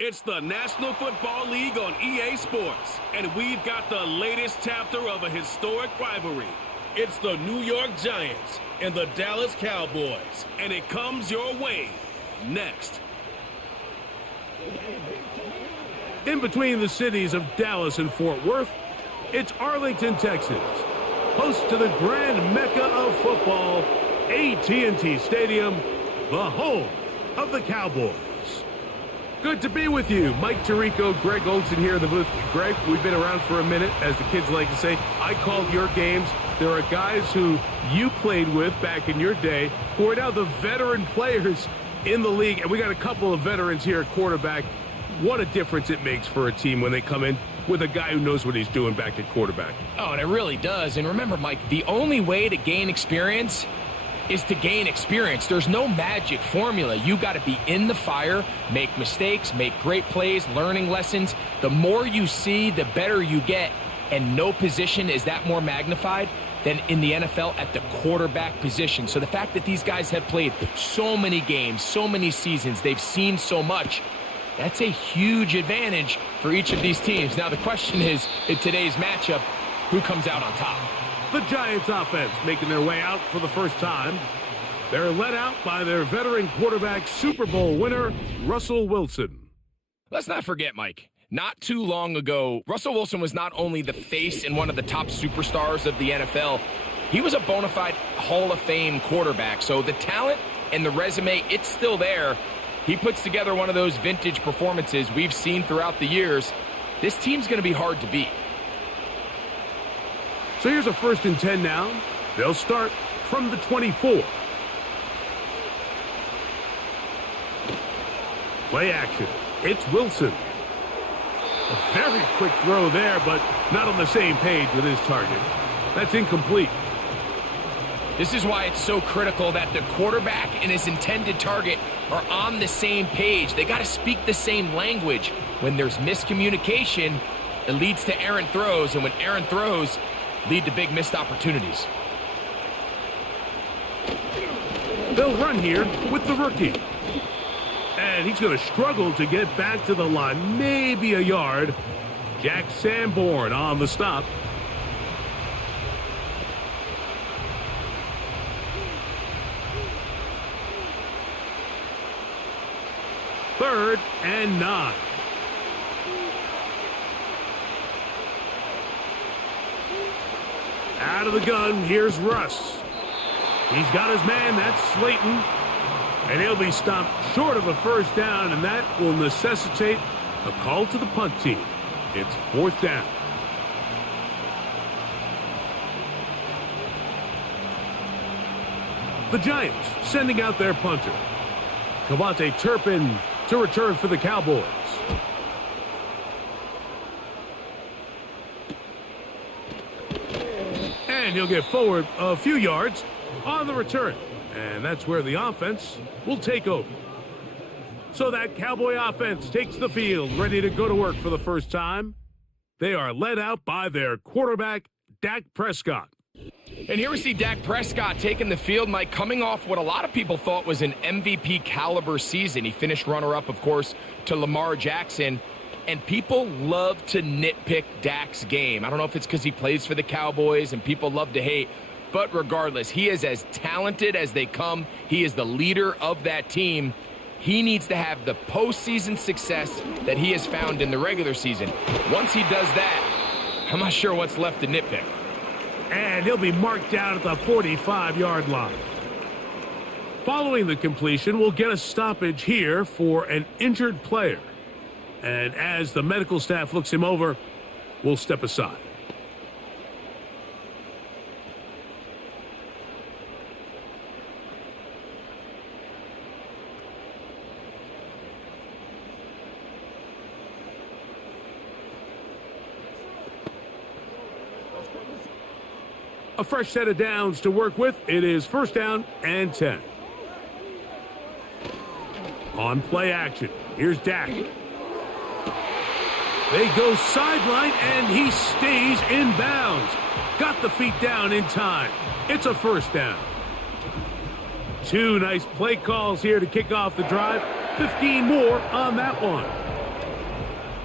It's the National Football League on EA Sports, and we've got the latest chapter of a historic rivalry. It's the New York Giants and the Dallas Cowboys, and it comes your way next. In between the cities of Dallas and Fort Worth, it's Arlington, Texas, host to the grand mecca of football, AT&T Stadium, the home of the Cowboys. Good to be with you. Mike Tirico, Greg Olson here in the booth. Greg, we've been around for a minute, as the kids like to say. I called your games. There are guys who you played with back in your day who are now the veteran players in the league, and we got a couple of veterans here at quarterback. What a difference it makes for a team when they come in with a guy who knows what he's doing back at quarterback. Oh, and it really does. And remember, Mike, the only way to gain experience is to gain experience. There's no magic formula. You got to be in the fire, make mistakes, make great plays, learning lessons. The more you see, the better you get. And no position is that more magnified than in the NFL at the quarterback position. So the fact that these guys have played so many games, so many seasons, they've seen so much, that's a huge advantage for each of these teams. Now the question is, in today's matchup, who comes out on top? The Giants offense making their way out for the first time. They're led out by their veteran quarterback, Super Bowl winner, Russell Wilson. Let's not forget, Mike, not too long ago, Russell Wilson was not only the face and one of the top superstars of the NFL, he was a bona fide Hall of Fame quarterback. So the talent and the resume, it's still there. He puts together one of those vintage performances we've seen throughout the years. This team's going to be hard to beat. So here's a 1st and 10 now. They'll start from the 24. Play action. It's Wilson. A very quick throw there, but not on the same page with his target. That's incomplete. This is why it's so critical that the quarterback and his intended target are on the same page. They got to speak the same language. When there's miscommunication, it leads to errant throws, and when errant throws lead to big missed opportunities. They'll run here with the rookie. And he's going to struggle to get back to the line, maybe a yard. Jack Sanborn on the stop. Third and 9. Out of the gun, here's Russ. He's got his man, that's Slayton. And he'll be stopped short of a first down, and that will necessitate a call to the punt team. It's 4th down. The Giants sending out their punter. Javonte Turpin to return for the Cowboys. And he'll get forward a few yards on the return. And that's where the offense will take over. So that Cowboy offense takes the field, ready to go to work for the first time. They are led out by their quarterback, Dak Prescott. And here we see Dak Prescott taking the field, Mike, coming off what a lot of people thought was an MVP caliber season. He finished runner-up, of course, to Lamar Jackson. And people love to nitpick Dak's game. I don't know if it's because he plays for the Cowboys and people love to hate. But regardless, he is as talented as they come. He is the leader of that team. He needs to have the postseason success that he has found in the regular season. Once he does that, I'm not sure what's left to nitpick. And he'll be marked down at the 45-yard line. Following the completion, we'll get a stoppage here for an injured player. And as the medical staff looks him over, we'll step aside. A fresh set of downs to work with. It is 1st down and 10. On play action, here's Dak. They go sideline, and he stays in bounds. Got the feet down in time. It's a 1st down. 2 nice play calls here to kick off the drive. 15 more on that one.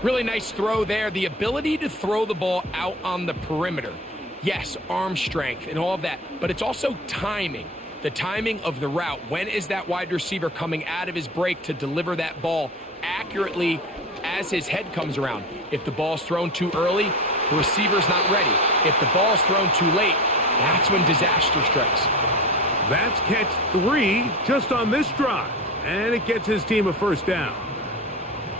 Really nice throw there. The ability to throw the ball out on the perimeter. Yes, arm strength and all of that, but it's also timing. The timing of the route. When is that wide receiver coming out of his break to deliver that ball accurately as his head comes around? If the ball's thrown too early, the receiver's not ready. If the ball's thrown too late, that's when disaster strikes. That's catch 3 just on this drive, and it gets his team a first down.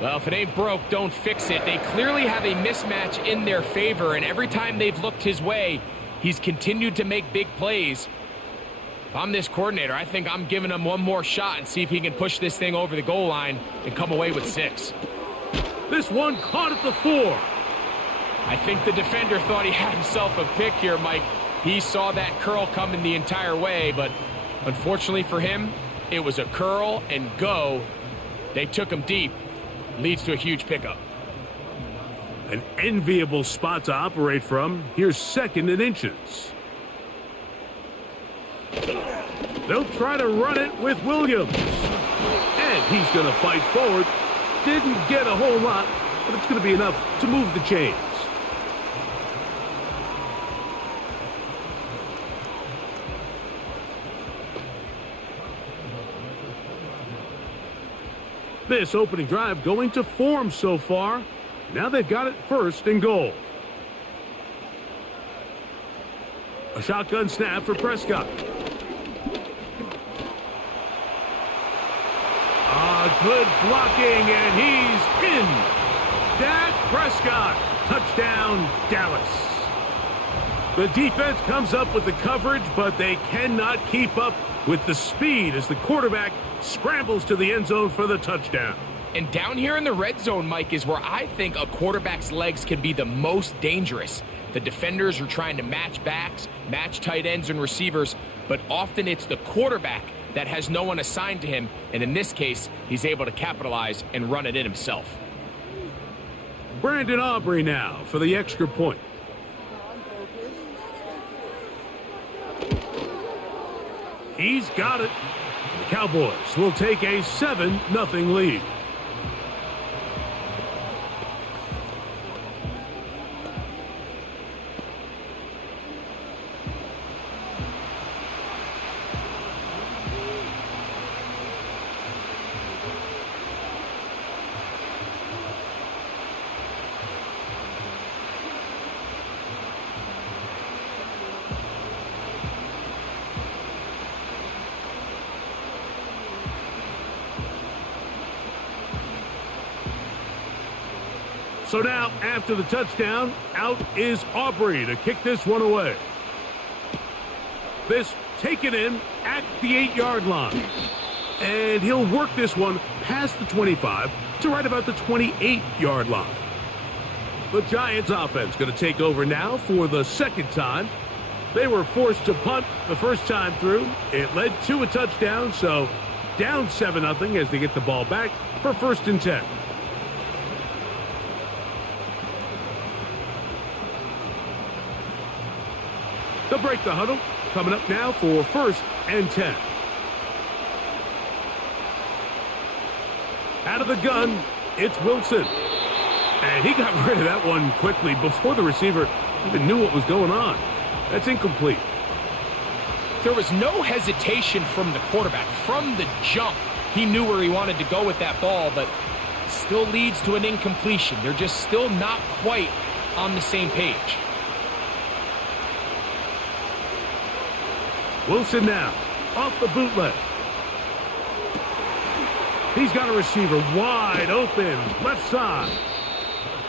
Well, if it ain't broke, don't fix it. They clearly have a mismatch in their favor, and every time they've looked his way, he's continued to make big plays. If I'm this coordinator, I think I'm giving him one more shot and see if he can push this thing over the goal line and come away with 6. This one caught at the 4. I think the defender thought he had himself a pick here, Mike. He saw that curl coming the entire way, but unfortunately for him, it was a curl and go. They took him deep. Leads to a huge pickup. An enviable spot to operate from. Here's 2nd and inches. They'll try to run it with Williams. And he's going to fight forward. Didn't get a whole lot, but it's going to be enough to move the chains. This opening drive going to form so far. Now they've got it 1st and goal. A shotgun snap for Prescott. Good blocking, and he's in. Dak Prescott. Touchdown, Dallas. The defense comes up with the coverage, but they cannot keep up with the speed as the quarterback scrambles to the end zone for the touchdown. And down here in the red zone, Mike, is where I think a quarterback's legs can be the most dangerous. The defenders are trying to match backs, match tight ends and receivers, but often it's the quarterback that has no one assigned to him, and in this case, he's able to capitalize and run it in himself. Brandon Aubrey now for the extra point. He's got it. The Cowboys will take a 7-0 lead. So now, after the touchdown, out is Aubrey to kick this one away. This taken in at the 8-yard line. And he'll work this one past the 25 to right about the 28-yard line. The Giants offense going to take over now for the 2nd time. They were forced to punt the first time through. It led to a touchdown, so down 7-0 as they get the ball back for 1st and 10. They'll break the huddle. Coming up now for 1st and 10. Out of the gun, it's Wilson. And he got rid of that one quickly before the receiver even knew what was going on. That's incomplete. There was no hesitation from the quarterback. From the jump, he knew where he wanted to go with that ball, but still leads to an incompletion. They're just still not quite on the same page. Wilson now, off the bootleg. He's got a receiver wide open, left side.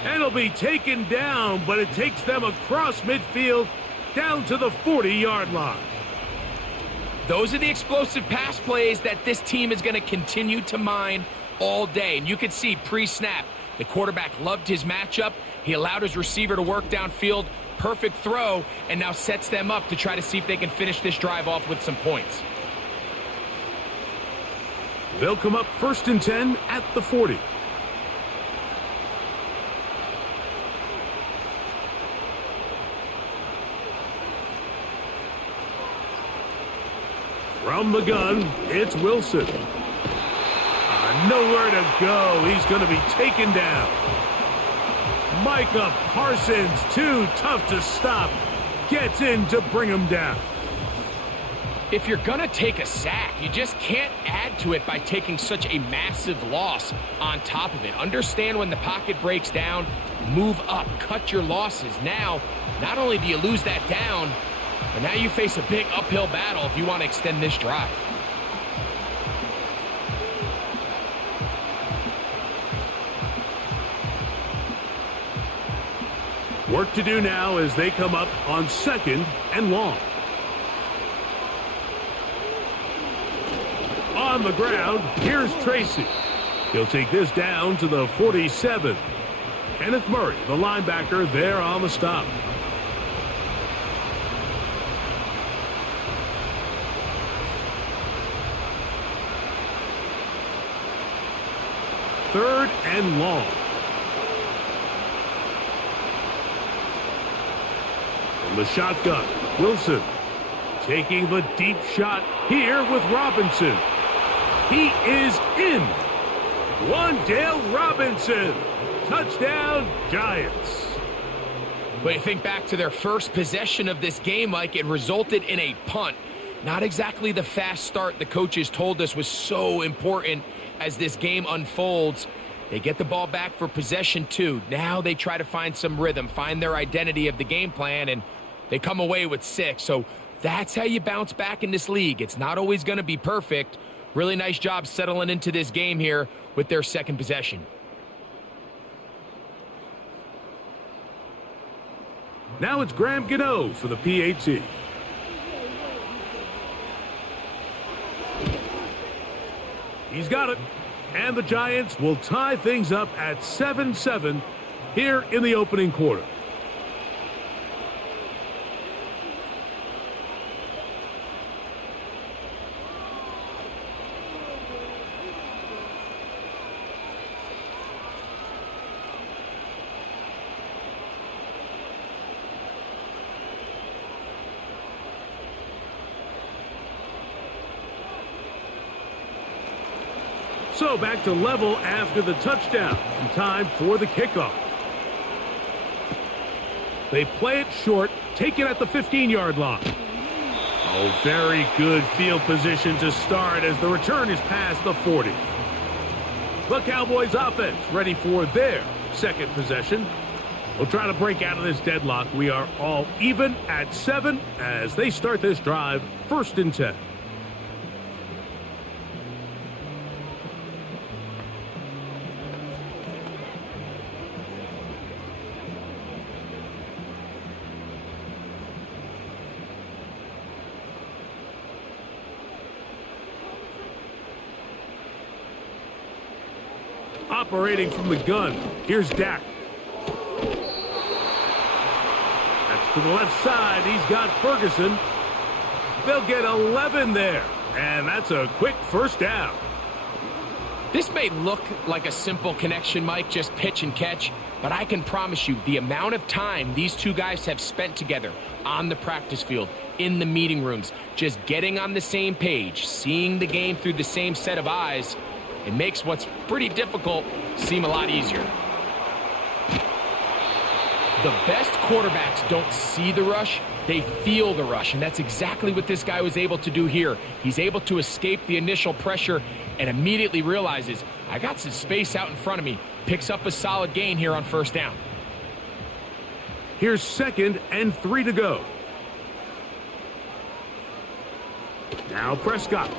And it'll be taken down, but it takes them across midfield down to the 40-yard line. Those are the explosive pass plays that this team is going to continue to mine all day. And you can see pre-snap, the quarterback loved his matchup. He allowed his receiver to work downfield. Perfect throw, and now sets them up to try to see if they can finish this drive off with some points. They'll come up 1st and 10 at the 40. From the gun, it's Wilson. Nowhere to go. He's going to be taken down. Micah Parsons, too tough to stop. Gets in to bring him down. If you're going to take a sack, you just can't add to it by taking such a massive loss on top of it. Understand when the pocket breaks down, move up, cut your losses. Now, not only do you lose that down, but now you face a big uphill battle if you want to extend this drive. Work to do now as they come up on 2nd and long. On the ground, here's Tracy. He'll take this down to the 47. Kenneth Murray, the linebacker, there on the stop. Third and long. From the shotgun, Wilson taking the deep shot here with Robinson. He is in. Wan'Dale Robinson. Touchdown, Giants. But you think back to their first possession of this game, Mike, it resulted in a punt. Not exactly the fast start the coaches told us was so important as this game unfolds. They get the ball back for possession 2. Now they try to find some rhythm, find their identity of the game plan, and they come away with 6. So that's how you bounce back in this league. It's not always going to be perfect. Really nice job settling into this game here with their second possession. Now it's Graham Gano for the PAT. He's got it. And the Giants will tie things up at 7-7 here in the opening quarter. So back to level after the touchdown. And time for the kickoff. They play it short, take it at the 15-yard line. Oh, very good field position to start as the return is past the 40. The Cowboys offense ready for their second possession. We'll try to break out of this deadlock. We are all even at 7 as they start this drive, 1st and 10. Operating from the gun, here's Dak. That's to the left side. He's got Ferguson. They'll get 11 there, and that's a quick first down. This may look like a simple connection, Mike, just pitch and catch, but I can promise you the amount of time these two guys have spent together on the practice field, in the meeting rooms, just getting on the same page, seeing the game through the same set of eyes, it makes what's pretty difficult seem a lot easier. The best quarterbacks don't see the rush, they feel the rush, and that's exactly what this guy was able to do here. He's able to escape the initial pressure and immediately realizes, I got some space out in front of me. Picks up a solid gain here on 1st down. Here's 2nd and 3 to go. Now Prescott.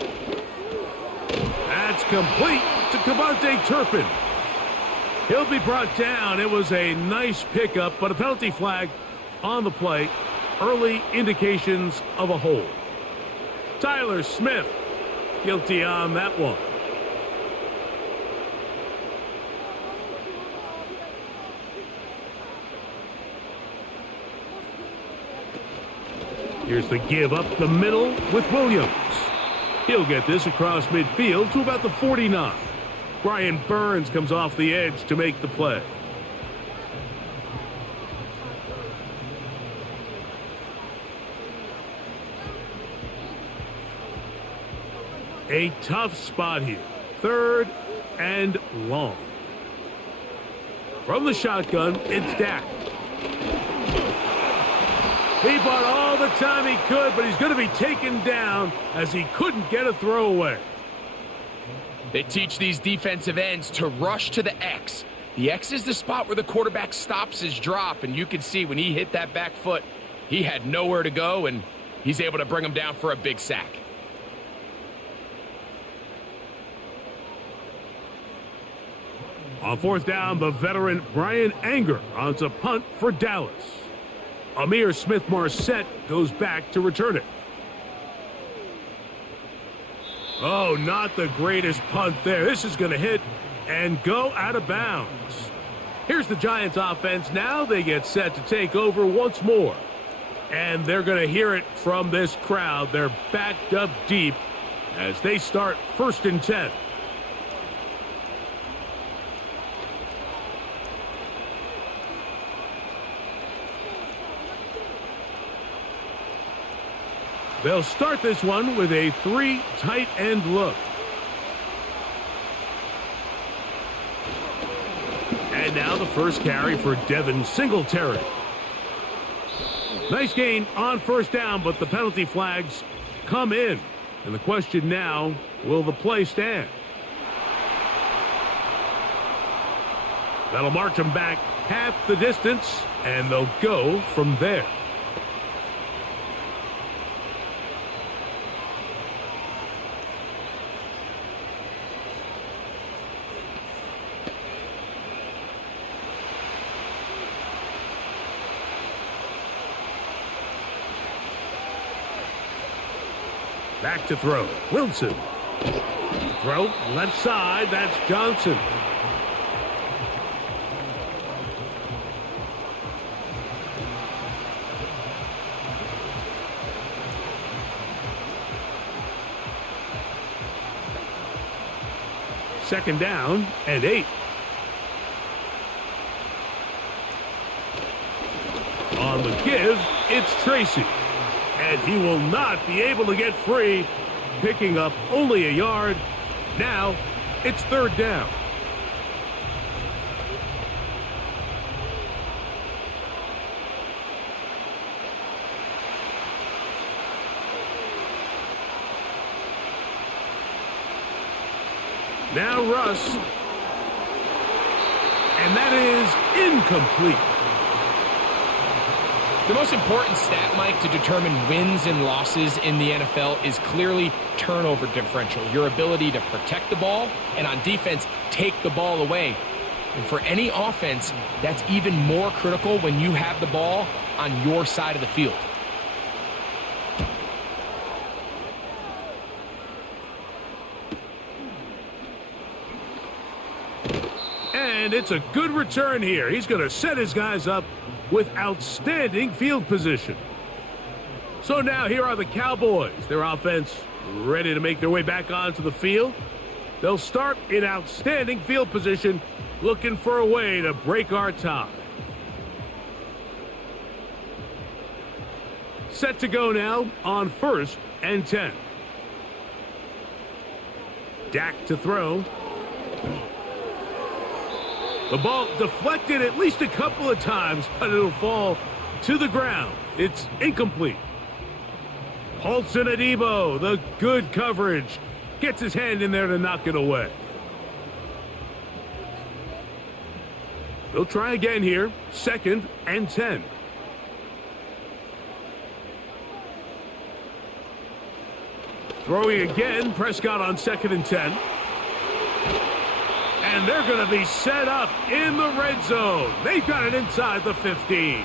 That's complete to Javonte Turpin. He'll be brought down. It was a nice pickup, but a penalty flag on the play. Early indications of a hold. Tyler Smith guilty on that one. Here's the give up the middle with Williams. He'll get this across midfield to about the 49. Brian Burns comes off the edge to make the play. A tough spot here. 3rd and long. From the shotgun, it's Dak. He bought all the time he could, but he's going to be taken down as he couldn't get a throwaway. They teach these defensive ends to rush to the X. The X is the spot where the quarterback stops his drop, and you can see when he hit that back foot, he had nowhere to go, and he's able to bring him down for a big sack. On fourth down, the veteran Brian Anger on a punt for Dallas. Amir Smith-Marset goes back to return it. Oh, not the greatest punt there. This is going to hit and go out of bounds. Here's the Giants offense. Now they get set to take over once more. And they're going to hear it from this crowd. They're backed up deep as they start 1st and 10. They'll start this one with a 3 tight end look. And now the first carry for Devin Singletary. Nice gain on 1st down, but the penalty flags come in. And the question now, will the play stand? That'll march them back half the distance, and they'll go from there. Back to throw. Wilson. Throw left side. That's Johnson. Second down and 8. On the give, it's Tracy. And he will not be able to get free, picking up only a yard. Now it's 3rd down. Now Russ. And that is incomplete. The most important stat, Mike, to determine wins and losses in the NFL is clearly turnover differential, your ability to protect the ball, and on defense, take the ball away. And for any offense, that's even more critical when you have the ball on your side of the field. And it's a good return here. He's going to set his guys up with outstanding field position. So now here are the Cowboys. Their offense ready to make their way back onto the field. They'll start in outstanding field position, looking for a way to break our tie. Set to go now on 1st and 10. Dak to throw. The ball deflected at least a couple of times, but it'll fall to the ground. It's incomplete. Paulson Adebo, the good coverage, gets his hand in there to knock it away. They'll try again here, 2nd and 10. Throwing again, Prescott on 2nd and 10. And they're going to be set up in the red zone. They've got it inside the 15.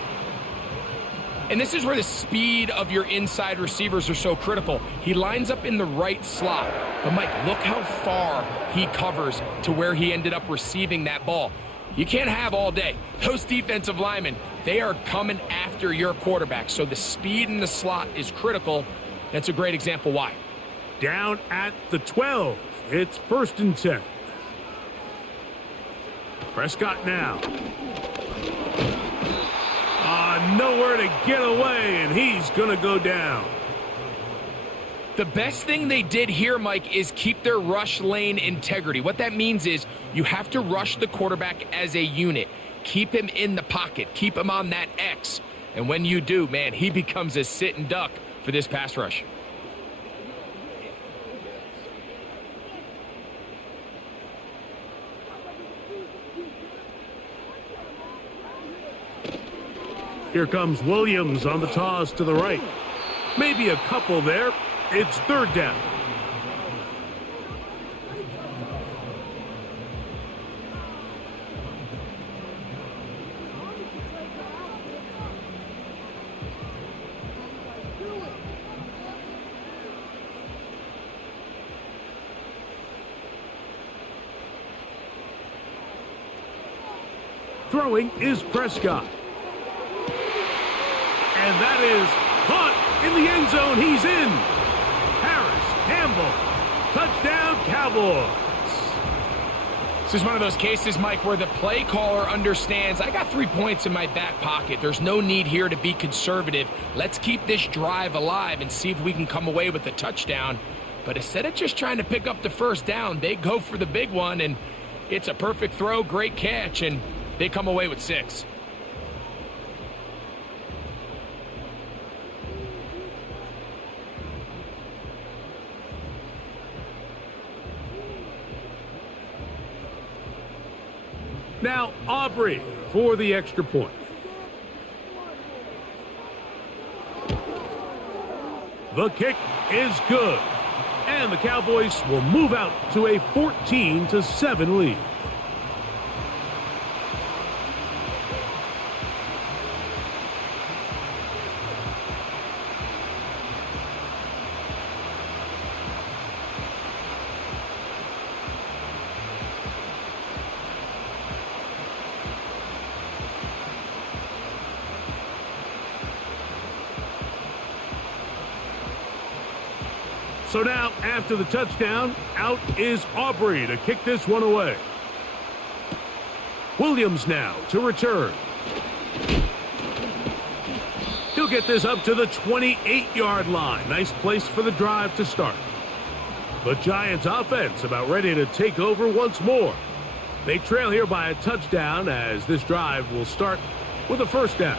And this is where the speed of your inside receivers are so critical. He lines up in the right slot. But, Mike, look how far he covers to where he ended up receiving that ball. You can't have all day. Those defensive linemen, they are coming after your quarterback. So the speed in the slot is critical. That's a great example why. Down at the 12. It's 1st and 10. Prescott now. Nowhere to get away, and he's going to go down. The best thing they did here, Mike, is keep their rush lane integrity. What that means is you have to rush the quarterback as a unit. Keep him in the pocket. Keep him on that X. And when you do, man, he becomes a sit and duck for this pass rush. Here comes Williams on the toss to the right. Maybe a couple there. It's third down. Throwing is Prescott. And that is caught in the end zone. He's in. Harris, Campbell, touchdown Cowboys. This is one of those cases, Mike, where the play caller understands, I got 3 points in my back pocket. There's no need here to be conservative. Let's keep this drive alive and see if we can come away with a touchdown. But instead of just trying to pick up the first down, they go for the big one, and it's a perfect throw, great catch, and they come away with 6. Now Aubrey for the extra point. The kick is good. And the Cowboys will move out to a 14-7 lead. So now, after the touchdown, out is Aubrey to kick this one away. Williams now to return. He'll get this up to the 28-yard line. Nice place for the drive to start. The Giants offense about ready to take over once more. They trail here by a touchdown as this drive will start with a first down.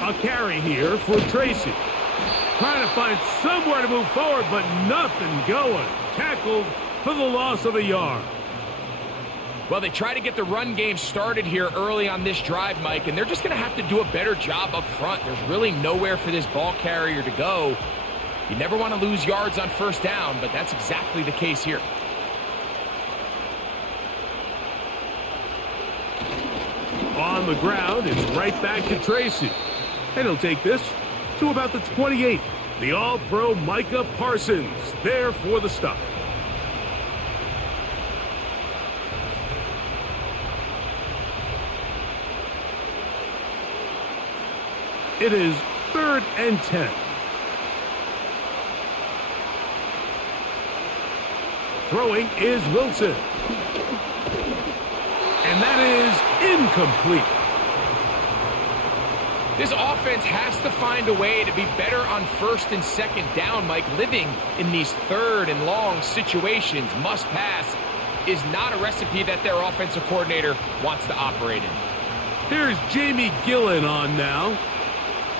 A carry here for Tracy. Trying to find somewhere to move forward, but nothing going. Tackled for the loss of a yard. Well, they try to get the run game started here early on this drive, Mike, and they're just going to have to do a better job up front. There's really nowhere for this ball carrier to go. You never want to lose yards on first down, but that's exactly the case here. On the ground, it's right back to Tracy. And he'll take this to about the 28. The All-Pro Micah Parsons there for the stop. It is 3rd and 10. Throwing is Wilson. And that is incomplete. This offense has to find a way to be better on first and second down, Mike. Living in these third and long situations, must pass, is not a recipe that their offensive coordinator wants to operate in. Here's Jamie Gillen on now,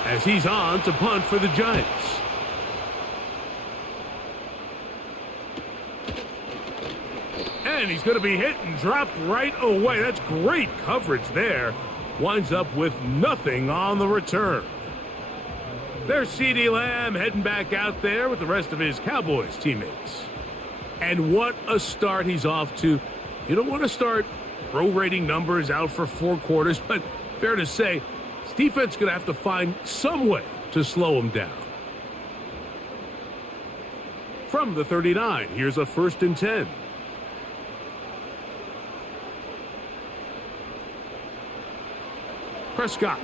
as he's on to punt for the Giants. And he's going to be hit and dropped right away. That's great coverage there. Winds up with nothing on the return. There's CeeDee Lamb heading back out there with the rest of his Cowboys teammates. And what a start he's off to. You don't want to start prorating numbers out for 4 quarters, but fair to say, this defense is going to have to find some way to slow him down. From the 39, here's a 1st and 10. Prescott.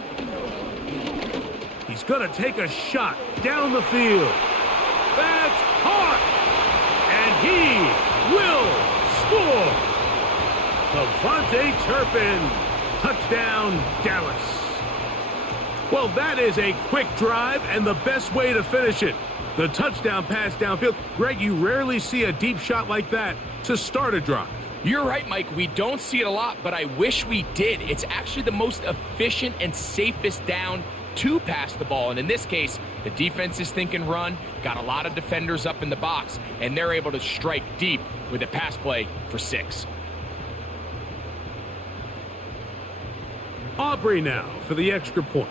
He's going to take a shot down the field. That's caught. And he will score. Javonte Turpin. Touchdown, Dallas. Well, that is a quick drive and the best way to finish it. The touchdown pass downfield. Greg, you rarely see a deep shot like that to start a drive. You're right, Mike. We don't see it a lot, but I wish we did. It's actually the most efficient and safest down to pass the ball. And in this case, the defense is thinking run, got a lot of defenders up in the box, and they're able to strike deep with a pass play for 6. Aubrey now for the extra point.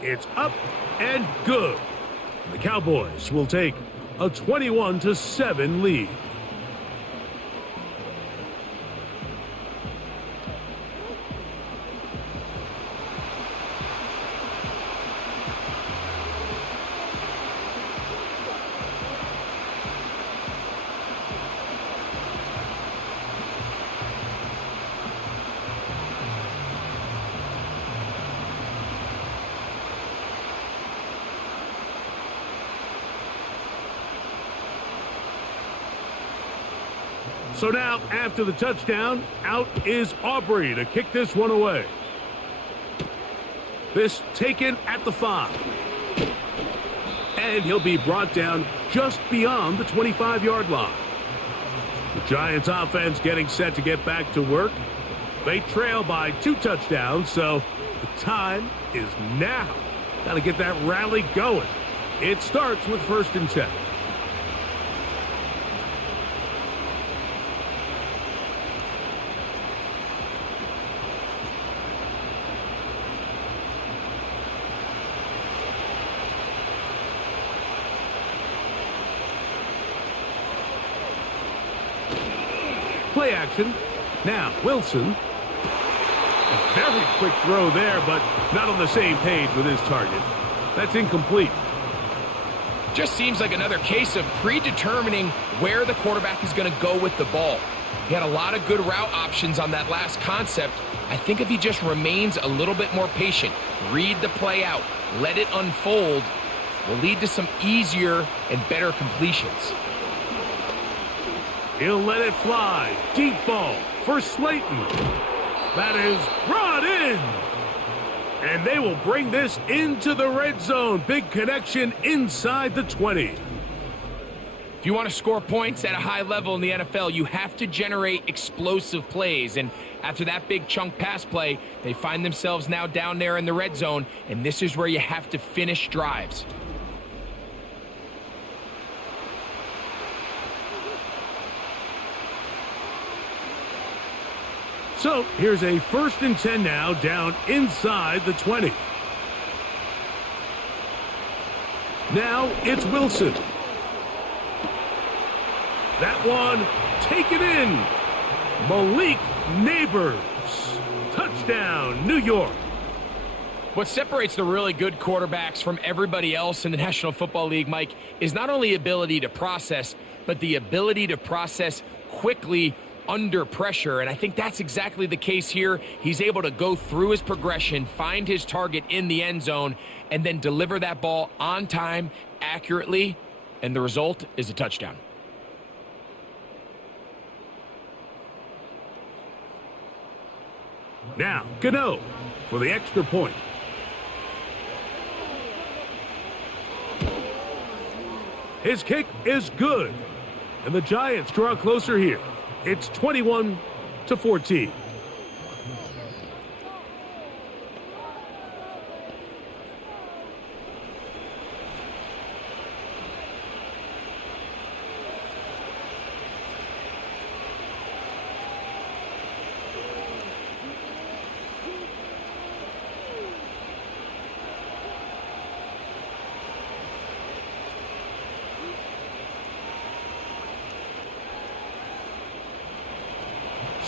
It's up and good. The Cowboys will take a 21-7 lead. So now, after the touchdown, out is Aubrey to kick this one away. This taken at the 5. And he'll be brought down just beyond the 25-yard line. The Giants offense getting set to get back to work. They trail by 2 touchdowns, so the time is now. Got to get that rally going. It starts with 1st and 10. Play action. Now, Wilson. A very quick throw there, but not on the same page with his target. That's incomplete. Just seems like another case of predetermining where the quarterback is going to go with the ball. He had a lot of good route options on that last concept. I think if he just remains a little bit more patient, read the play out, let it unfold, will lead to some easier and better completions. He'll let it fly. Deep ball for Slayton. That is brought in. And they will bring this into the red zone. Big connection inside the 20. If you want to score points at a high level in the NFL, you have to generate explosive plays. And after that big chunk pass play, they find themselves now down there in the red zone. And this is where you have to finish drives. So here's a 1st and 10 now down inside the 20. Now it's Wilson. That one taken in. Malik Neighbors. Touchdown, New York. What separates the really good quarterbacks from everybody else in the National Football League, Mike, is not only ability to process, but the ability to process quickly under pressure, and I think that's exactly the case here. He's able to go through his progression, find his target in the end zone, and then deliver that ball on time, accurately, and the result is a touchdown. Now, Gano for the extra point. His kick is good, and the Giants draw closer here. It's 21-14.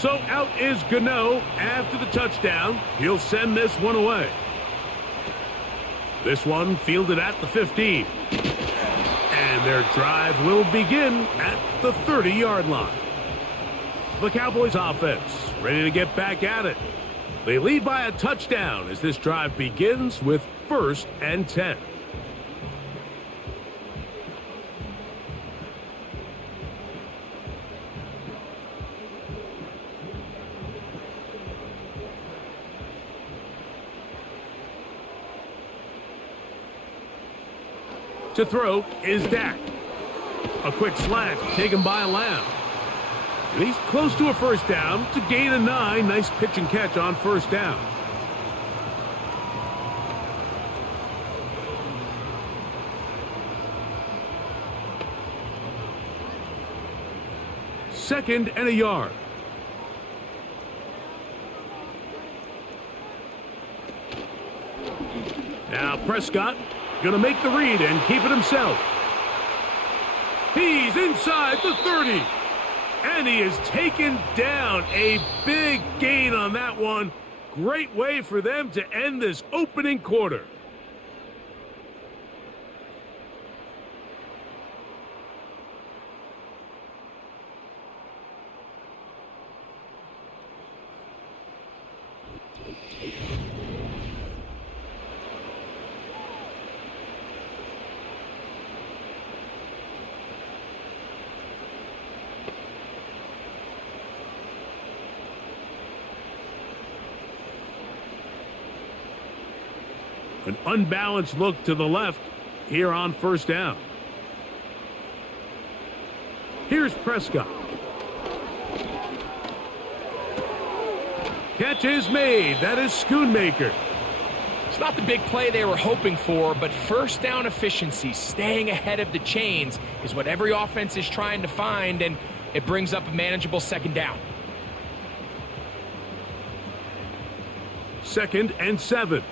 So out is Gano after the touchdown. He'll send this one away. This one fielded at the 15. And their drive will begin at the 30-yard line. The Cowboys offense ready to get back at it. They lead by a touchdown as this drive begins with 1st and 10. To throw is Dak. A quick slant taken by Lamb. And he's close to a first down to gain a 9. Nice pitch and catch on first down. Second and a yard. Now Prescott going to make the read and keep it himself. He's inside the 30. And he is taken down. A big gain on that one. Great way for them to end this opening quarter. An unbalanced look to the left here on first down. Here's Prescott. Catch is made. That is Schoonmaker. It's not the big play they were hoping for, but first down efficiency, staying ahead of the chains, is what every offense is trying to find, and it brings up a manageable second down. 2nd and 7.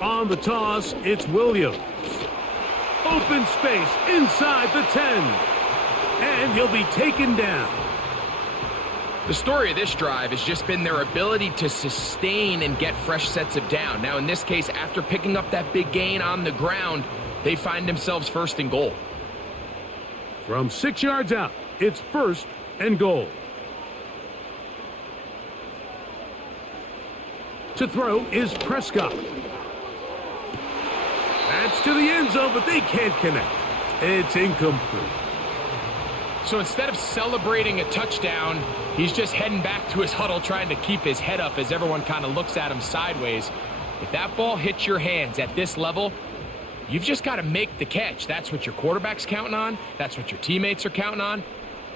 On the toss, it's Williams. Open space inside the 10. And he'll be taken down. The story of this drive has just been their ability to sustain and get fresh sets of down. Now, in this case, after picking up that big gain on the ground, they find themselves 1st and goal. From 6 yards out, it's 1st and goal. To throw is Prescott. That's to the end zone, but they can't connect. It's incomplete. So instead of celebrating a touchdown, he's just heading back to his huddle trying to keep his head up as everyone kind of looks at him sideways. If that ball hits your hands at this level, you've just got to make the catch. That's what your quarterback's counting on. That's what your teammates are counting on.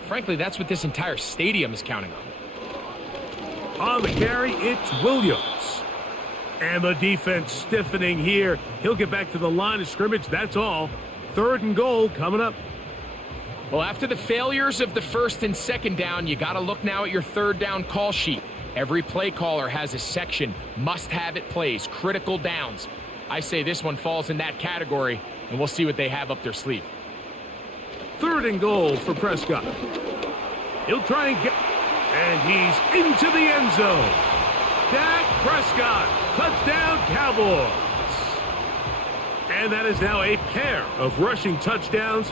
Frankly, that's what this entire stadium is counting on. On the carry, it's Williams. And the defense stiffening here. He'll get back to the line of scrimmage. That's all. 3rd and goal coming up. Well, after the failures of the 1st and 2nd down, you got to look now at your 3rd down call sheet. Every play caller has a section, must-have-it plays, critical downs. I say this one falls in that category, and we'll see what they have up their sleeve. 3rd and goal for Prescott. He'll try and get... And he's into the end zone. Dak Prescott, touchdown Cowboys. And that is now a pair of rushing touchdowns.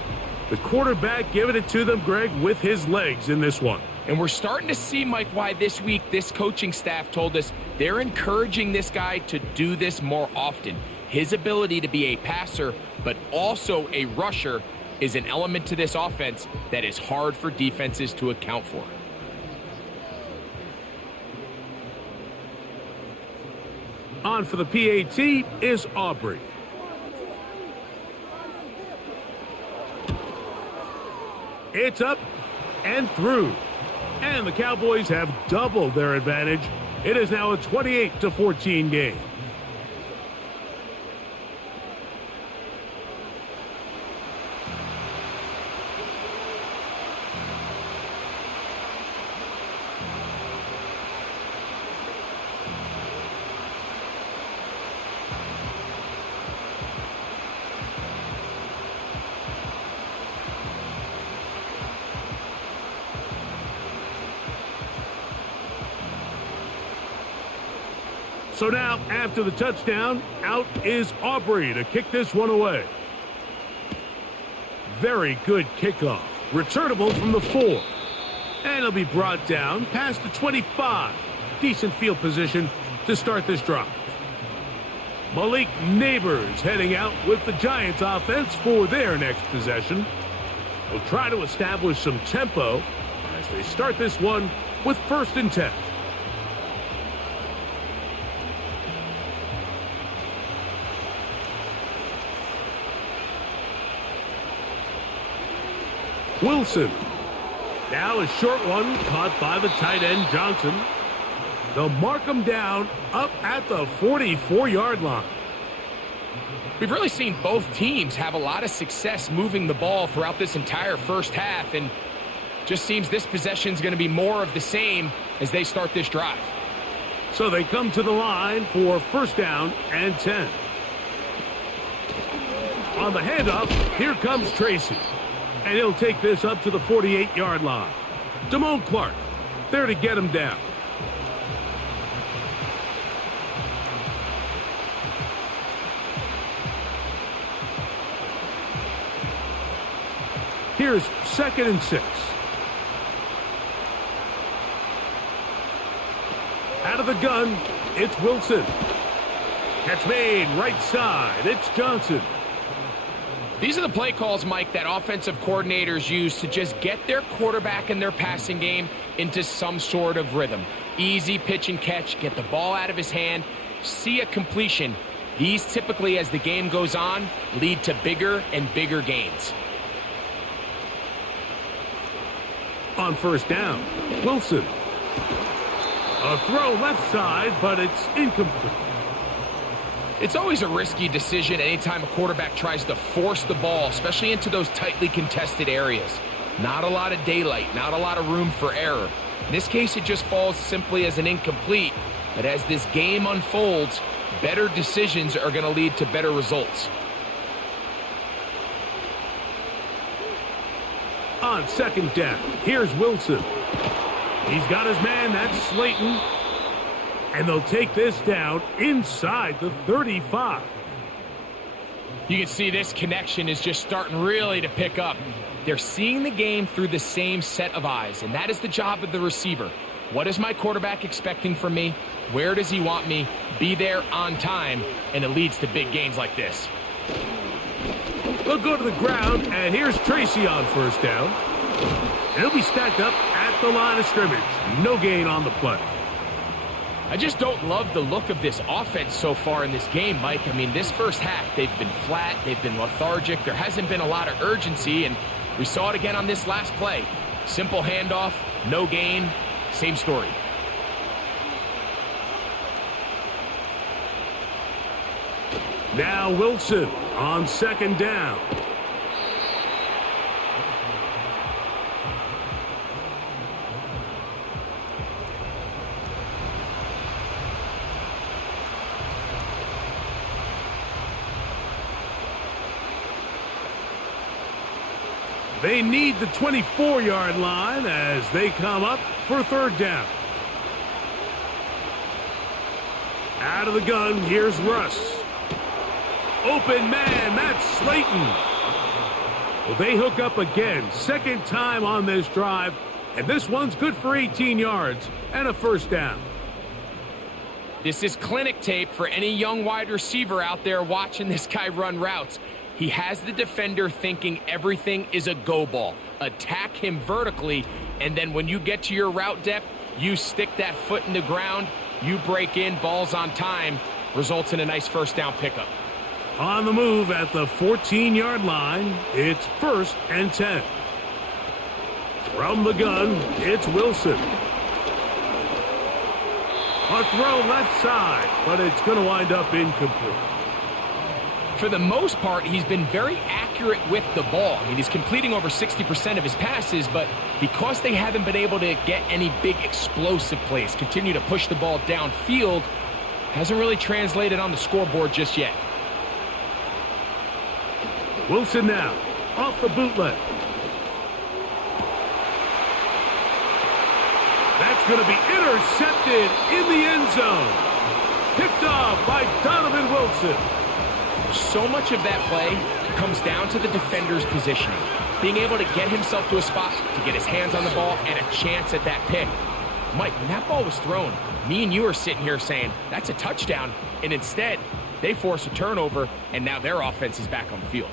The quarterback giving it to them, Greg, with his legs in this one. And we're starting to see, Mike, why this week this coaching staff told us they're encouraging this guy to do this more often. His ability to be a passer, but also a rusher, is an element to this offense that is hard for defenses to account for. On for the PAT is Aubrey. It's up and through. And the Cowboys have doubled their advantage. It is now a 28-14 game. So now, after the touchdown, out is Aubrey to kick this one away. Very good kickoff. Returnable from the 4. And it'll be brought down past the 25. Decent field position to start this drive. Malik Neighbors heading out with the Giants offense for their next possession. They'll try to establish some tempo as they start this one with 1st and 10. Wilson. Now a short one caught by the tight end Johnson. They'll mark him down up at the 44-yard line. We've really seen both teams have a lot of success moving the ball throughout this entire first half, and just seems this possession is going to be more of the same as they start this drive. So they come to the line for 1st down and 10. On the handoff, here comes Tracy. And he'll take this up to the 48-yard line. Damone Clark there to get him down. Here's 2nd and 6. Out of the gun, it's Wilson. Catch made right side. It's Johnson. These are the play calls, Mike, that offensive coordinators use to just get their quarterback and their passing game into some sort of rhythm. Easy pitch and catch, get the ball out of his hand, see a completion. These typically, as the game goes on, lead to bigger and bigger gains. On 1st down, Wilson. A throw left side, but it's incomplete. It's always a risky decision anytime a quarterback tries to force the ball, especially into those tightly contested areas. Not a lot of daylight, not a lot of room for error. In this case, it just falls simply as an incomplete. But as this game unfolds, better decisions are going to lead to better results. On 2nd down, here's Wilson. He's got his man, that's Slayton. And they'll take this down inside the 35. You can see this connection is just starting really to pick up. They're seeing the game through the same set of eyes, and that is the job of the receiver. What is my quarterback expecting from me? Where does he want me? Be there on time, and it leads to big gains like this. They'll go to the ground, and here's Tracy on 1st down. And he'll be stacked up at the line of scrimmage. No gain on the play. I just don't love the look of this offense so far in this game, Mike. I mean, this first half, they've been flat, they've been lethargic, there hasn't been a lot of urgency, and we saw it again on this last play. Simple handoff, no gain, same story. Now Wilson on 2nd down. They need the 24-yard line as they come up for 3rd down. Out of the gun, here's Russ. Open man, that's Slayton. Well, they hook up again. 2nd time on this drive, and this one's good for 18 yards and a 1st down. This is clinic tape for any young wide receiver out there watching this guy run routes. He has the defender thinking everything is a go ball. Attack him vertically, and then when you get to your route depth, you stick that foot in the ground, you break in, balls on time, results in a nice 1st down pickup. On the move at the 14-yard line, it's 1st and 10. From the gun, it's Wilson. A throw left side, but it's going to wind up incomplete. For the most part, he's been very accurate with the ball. I mean, he's completing over 60% of his passes, but because they haven't been able to get any big explosive plays, continue to push the ball downfield, hasn't really translated on the scoreboard just yet. Wilson now, off the bootleg. That's going to be intercepted in the end zone. Picked off by Donovan Wilson. So much of that play comes down to the defender's positioning. Being able to get himself to a spot, to get his hands on the ball, and a chance at that pick. Mike, when that ball was thrown, me and you are sitting here saying, that's a touchdown. And instead, they force a turnover, and now their offense is back on the field.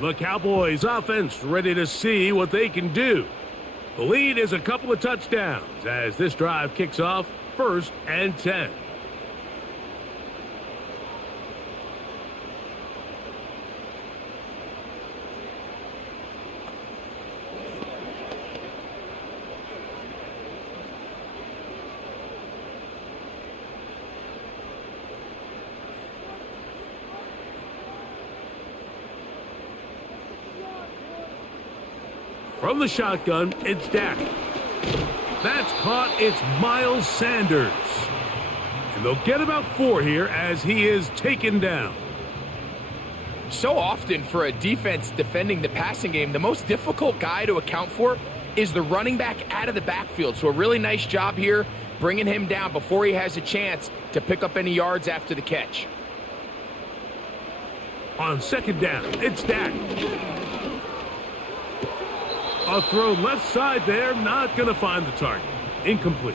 The Cowboys offense ready to see what they can do. The lead is a couple of touchdowns as this drive kicks off 1st and 10. From the shotgun, it's Dak. That's caught. It's Miles Sanders. And they'll get about 4 here as he is taken down. So often for a defense defending the passing game, the most difficult guy to account for is the running back out of the backfield. So a really nice job here bringing him down before he has a chance to pick up any yards after the catch. On 2nd down, it's Dak. A throw left side there, not going to find the target. Incomplete.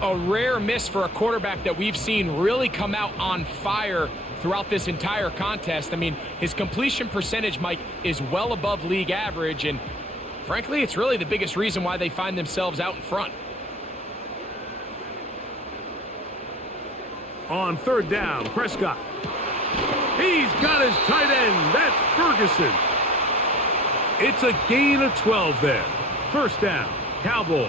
A rare miss for a quarterback that we've seen really come out on fire throughout this entire contest. I mean, his completion percentage, Mike, is well above league average, and frankly, it's really the biggest reason why they find themselves out in front. On 3rd down, Prescott. He's got his tight end. That's Ferguson. It's a gain of 12 there. 1st down, Cowboys.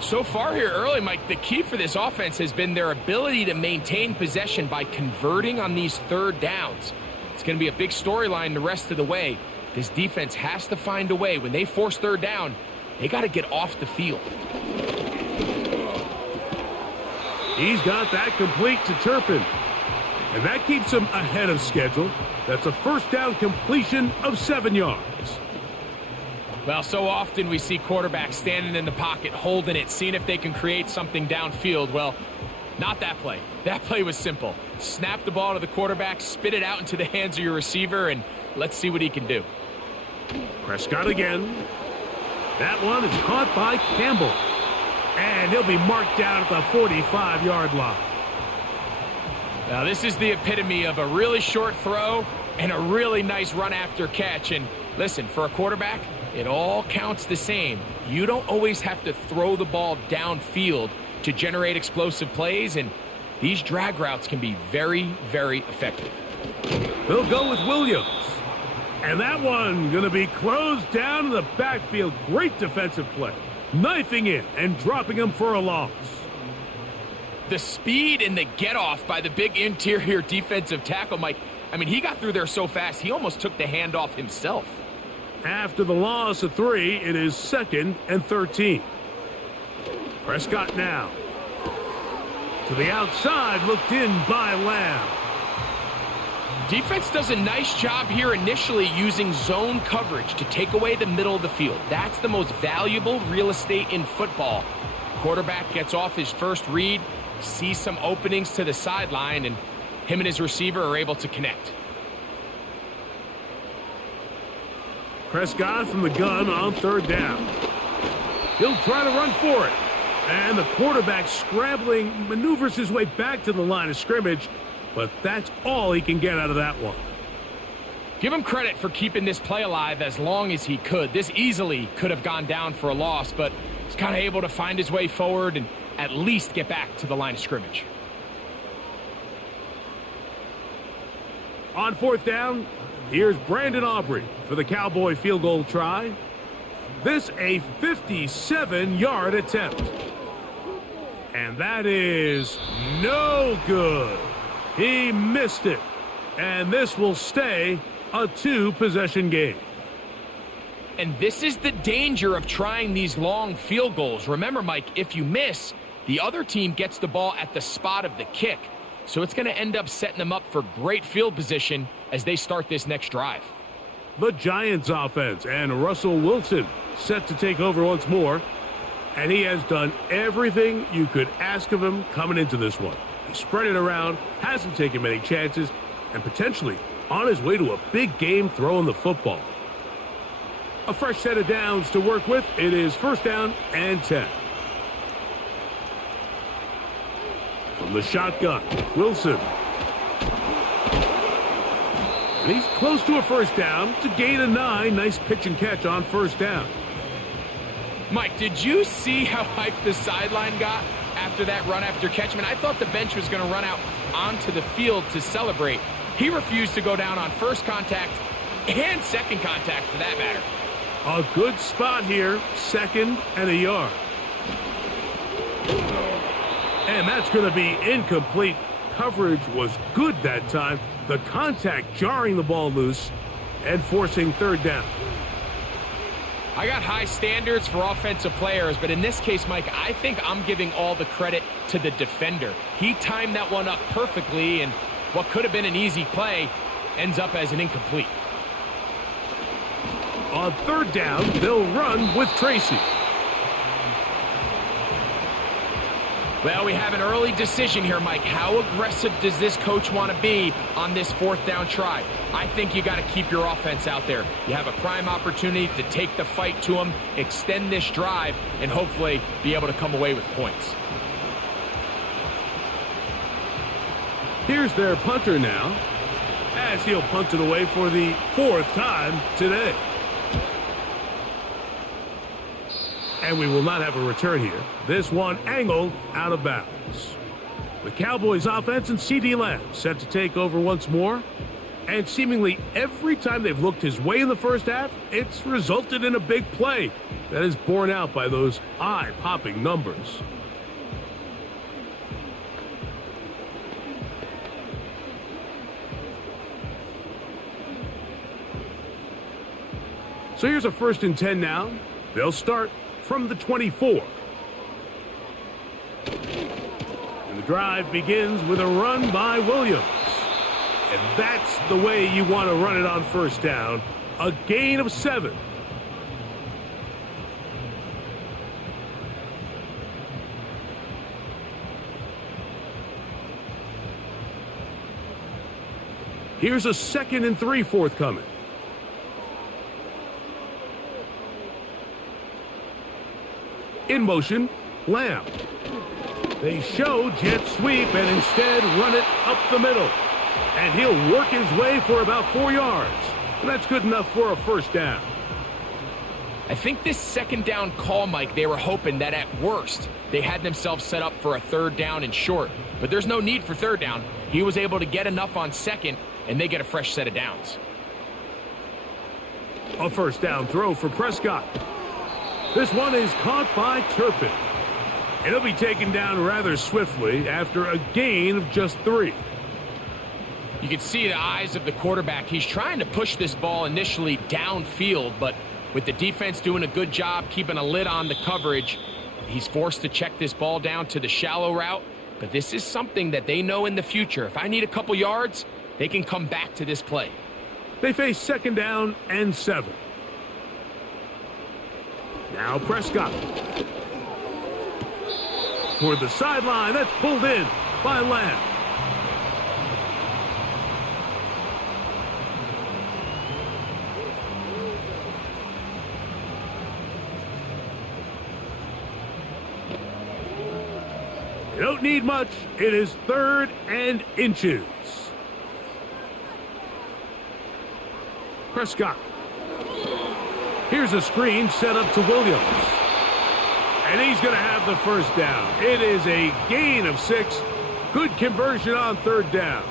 So far here early, Mike, the key for this offense has been their ability to maintain possession by converting on these 3rd downs. It's going to be a big storyline the rest of the way. This defense has to find a way. When they force 3rd down, they got to get off the field. He's got that complete to Turpin. And that keeps him ahead of schedule. That's a 1st down completion of 7 yards. Well, so often we see quarterbacks standing in the pocket, holding it, seeing if they can create something downfield. Well, not that play. That play was simple. Snap the ball to the quarterback, spit it out into the hands of your receiver, and let's see what he can do. Prescott again. That one is caught by Campbell. And he'll be marked down at the 45-yard line. Now, this is the epitome of a really short throw and a really nice run after catch. And listen, for a quarterback, it all counts the same. You don't always have to throw the ball downfield to generate explosive plays, and these drag routes can be very, very effective. They'll go with Williams. And that one going to be closed down in the backfield. Great defensive play. Knifing in and dropping him for a loss. The speed and the get-off by the big interior defensive tackle, Mike, I mean, he got through there so fast, he almost took the handoff himself. After the loss of 3, it is 2nd and 13. Prescott now. To the outside, looked in by Lamb. Defense does a nice job here initially using zone coverage to take away the middle of the field. That's the most valuable real estate in football. Quarterback gets off his first read, sees some openings to the sideline, and him and his receiver are able to connect. Prescott from the gun on 3rd down. He'll try to run for it. And the quarterback scrambling, maneuvers his way back to the line of scrimmage, but that's all he can get out of that one. Give him credit for keeping this play alive as long as he could. This easily could have gone down for a loss, but he's kind of able to find his way forward and at least get back to the line of scrimmage. On 4th down, here's Brandon Aubrey for the Cowboy field goal try. This a 57-yard attempt. And that is no good. He missed it. And this will stay a 2-possession game. And this is the danger of trying these long field goals. Remember, Mike, if you miss, the other team gets the ball at the spot of the kick. So it's going to end up setting them up for great field position as they start this next drive. The Giants offense and Russell Wilson set to take over once more. And he has done everything you could ask of him coming into this one. He spread it around, hasn't taken many chances, and potentially on his way to a big game throwing the football. A fresh set of downs to work with. It is first down and 10. From the shotgun, Wilson. And he's close to a first down. It's a gain of 9. Nice pitch and catch on first down. Mike, did you see how hyped the sideline got after that run after catch? I thought the bench was going to run out onto the field to celebrate. He refused to go down on first contact and second contact for that matter. A good spot here, second and a yard. And that's going to be incomplete. Coverage was good that time. The contact jarring the ball loose and forcing third down. I got high standards for offensive players, but in this case, Mike, I think I'm giving all the credit to the defender. He timed that one up perfectly, and what could have been an easy play ends up as an incomplete. On third down, they'll run with Tracy. Well, we have an early decision here, Mike. How aggressive does this coach want to be on this fourth down try? I think you got to keep your offense out there. You have a prime opportunity to take the fight to them, extend this drive, and hopefully be able to come away with points. Here's their punter now, as he'll punt it away for the fourth time today. And we will not have a return here. This one angled out of bounds. The Cowboys offense and C.D. Lamb set to take over once more. And seemingly every time they've looked his way in the first half, it's resulted in a big play that is borne out by those eye-popping numbers. So here's a first and 10 now. They'll start from the 24. And the drive begins with a run by Williams. And that's the way you want to run it on first down. A gain of 7. Here's a 2nd and 3 forthcoming. In motion, Lamb. They show jet sweep and instead run it up the middle. And he'll work his way for about 4 yards. And that's good enough for a first down. I think this second down call, Mike, they were hoping that at worst they had themselves set up for a third down and short. But there's no need for third down. He was able to get enough on second, and they get a fresh set of downs. A first down throw for Prescott. This one is caught by Turpin. It'll be taken down rather swiftly after a gain of just 3. You can see the eyes of the quarterback. He's trying to push this ball initially downfield, but with the defense doing a good job keeping a lid on the coverage, he's forced to check this ball down to the shallow route. But this is something that they know in the future. If I need a couple yards, they can come back to this play. They face second down and 7. Now Prescott. Toward the sideline, that's pulled in by Lamb. You don't need much. It is 3rd and inches. Prescott. Here's a screen set up to Williams. And he's going to have the first down. It is a gain of 6. Good conversion on third down.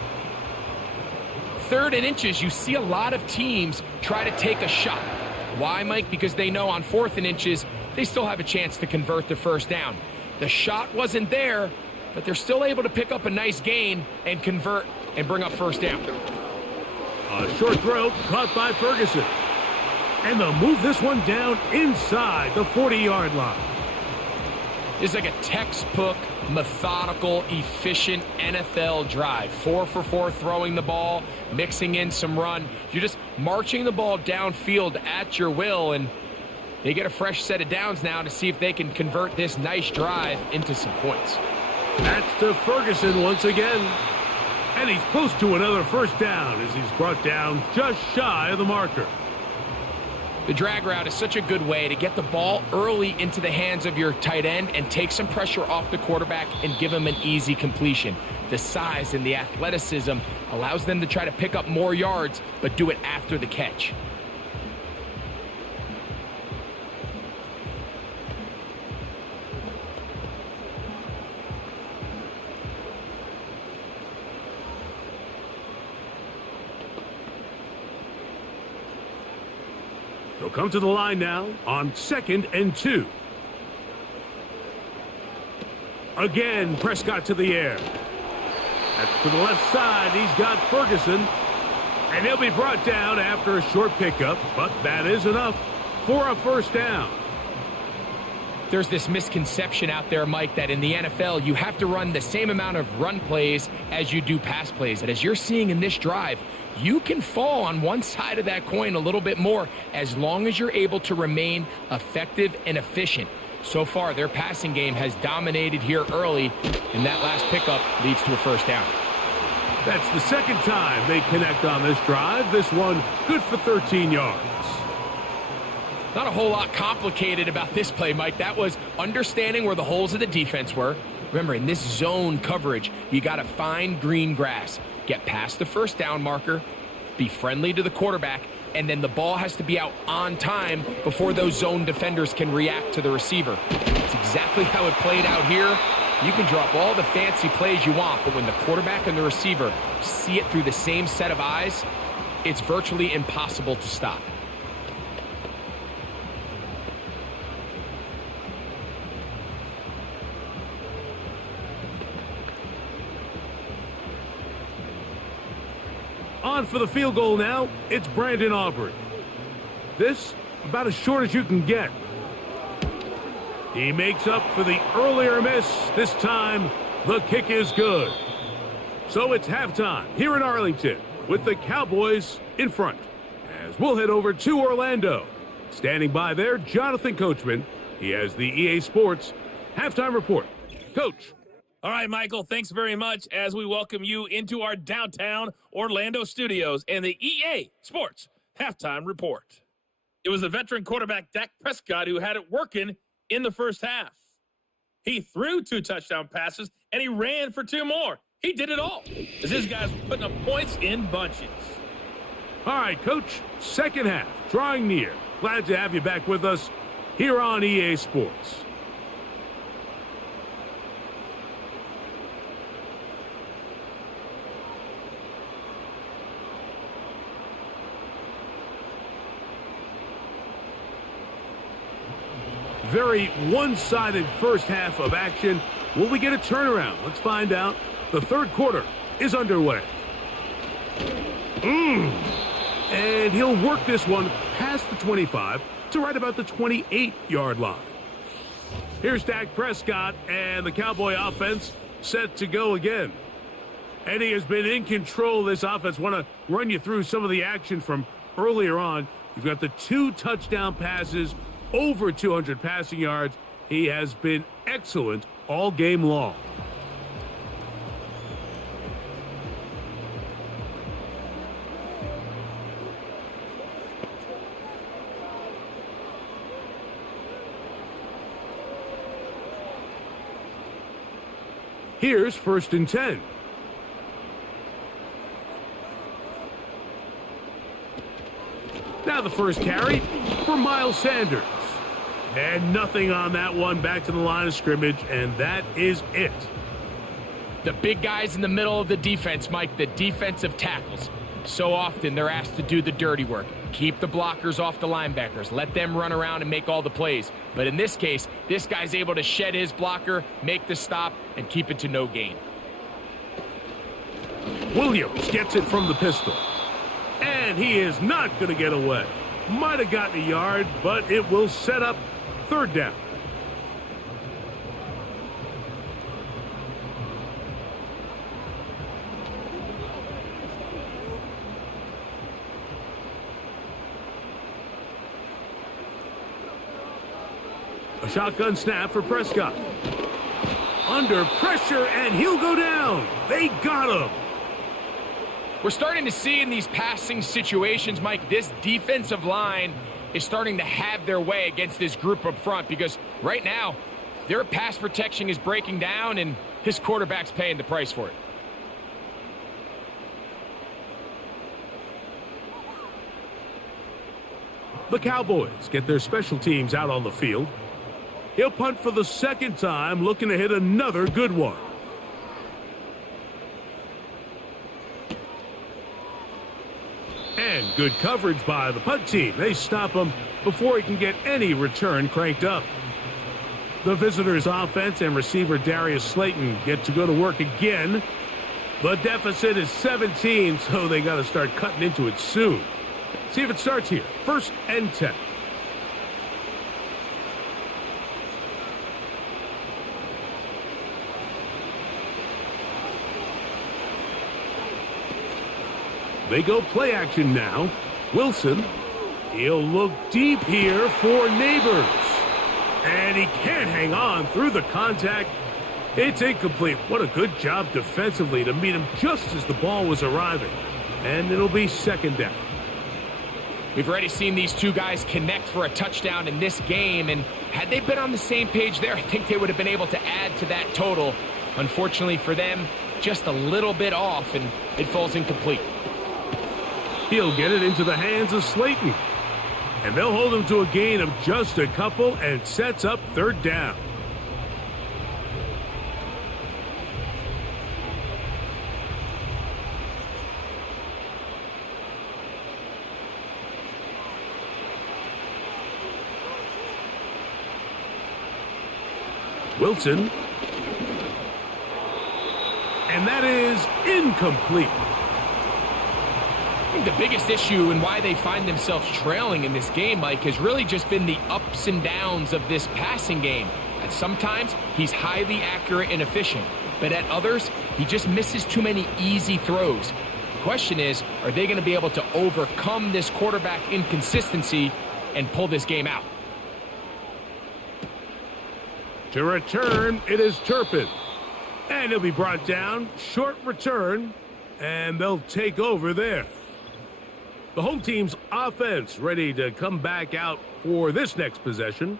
3rd and inches, you see a lot of teams try to take a shot. Why, Mike? Because they know on 4th and inches, they still have a chance to convert the first down. The shot wasn't there, but they're still able to pick up a nice gain and convert and bring up first down. A short throw caught by Ferguson. And they'll move this one down inside the 40-yard line. It's like a textbook, methodical, efficient NFL drive. 4 for 4 throwing the ball, mixing in some run. You're just marching the ball downfield at your will, and They get a fresh set of downs now to see if they can convert this nice drive into some points. That's to Ferguson once again. And he's close to another first down as he's brought down just shy of the marker. The drag route is such a good way to get the ball early into the hands of your tight end and take some pressure off the quarterback and give him an easy completion. The size and the athleticism allows them to try to pick up more yards, but do it after the catch. They'll come to the line now on 2nd and 2. Again, Prescott to the air. That's to the left side. He's got Ferguson. And he'll be brought down after a short pickup, but that is enough for a first down. There's this misconception out there, Mike, that in the NFL, you have to run the same amount of run plays as you do pass plays. And as you're seeing in this drive, you can fall on one side of that coin a little bit more as long as you're able to remain effective and efficient. So far, their passing game has dominated here early, and that last pickup leads to a first down. That's the second time they connect on this drive. This one good for 13 yards. Not a whole lot complicated about this play, Mike. That was understanding where the holes of the defense were. Remember, in this zone coverage, you got to find green grass. Get past the first down marker, be friendly to the quarterback, and then the ball has to be out on time before those zone defenders can react to the receiver. It's exactly how it played out here. You can drop all the fancy plays you want, but when the quarterback and the receiver see it through the same set of eyes, it's virtually impossible to stop. On for the field goal now, it's Brandon Aubrey. This, about as short as you can get. He makes up for the earlier miss. This time, the kick is good. So it's halftime here in Arlington with the Cowboys in front. As we'll head over to Orlando. Standing by there, Jonathan Coachman. He has the EA Sports halftime report. Coach. All right, Michael, thanks very much as we welcome you into our downtown Orlando studios and the EA Sports halftime report. It was the veteran quarterback Dak Prescott who had it working in the first half. He threw 2 touchdown passes, and he ran for 2 more. He did it all as his guys were putting up points in bunches. All right, Coach, second half, drawing near. Glad to have you back with us here on EA Sports. Very one-sided first half of action. Will we get a turnaround? Let's find out. The third quarter is underway. And he'll work this one past the 25 to right about the 28-yard line. Here's Dak Prescott and the Cowboy offense set to go again. And he has been in control of this offense. Want to run you through some of the action from earlier on. You've got the 2 touchdown passes, over 200 passing yards. He has been excellent all game long. Here's 1st and 10. Now the first carry for Miles Sanders. And nothing on that one. Back to the line of scrimmage, and that is it. The big guys in the middle of the defense, Mike, the defensive tackles. So often they're asked to do the dirty work. Keep the blockers off the linebackers. Let them run around and make all the plays. But in this case, this guy's able to shed his blocker, make the stop, and keep it to no gain. Williams gets it from the pistol. And he is not going to get away. Might have gotten a yard, but it will set up 3rd down. A shotgun snap for Prescott. Under pressure, and he'll go down. They got him. We're starting to see in these passing situations, Mike, this defensive line is starting to have their way against this group up front because right now, their pass protection is breaking down, and his quarterback's paying the price for it. The Cowboys get their special teams out on the field. He'll punt for the second time, looking to hit another good one. And good coverage by the punt team. They stop him before he can get any return cranked up. The visitors' offense and receiver Darius Slayton get to go to work again. The deficit is 17, so they got to start cutting into it soon. See if it starts here. 1st and 10. They go play action now. Wilson, he'll look deep here for Neighbors. And he can't hang on through the contact. It's incomplete. What a good job defensively to meet him just as the ball was arriving. And it'll be 2nd down. We've already seen these two guys connect for a touchdown in this game, and had they been on the same page there, I think they would have been able to add to that total. Unfortunately for them, just a little bit off, and it falls incomplete. He'll get it into the hands of Slayton. And they'll hold him to a gain of just a couple and sets up 3rd down. Wilson. And that is incomplete. I think the biggest issue and why they find themselves trailing in this game, Mike, has really just been the ups and downs of this passing game. And sometimes he's highly accurate and efficient, but at others, he just misses too many easy throws. The question is, are they going to be able to overcome this quarterback inconsistency and pull this game out? To return, it is Turpin. And he'll be brought down. Short return, and they'll take over there. The home team's offense ready to come back out for this next possession.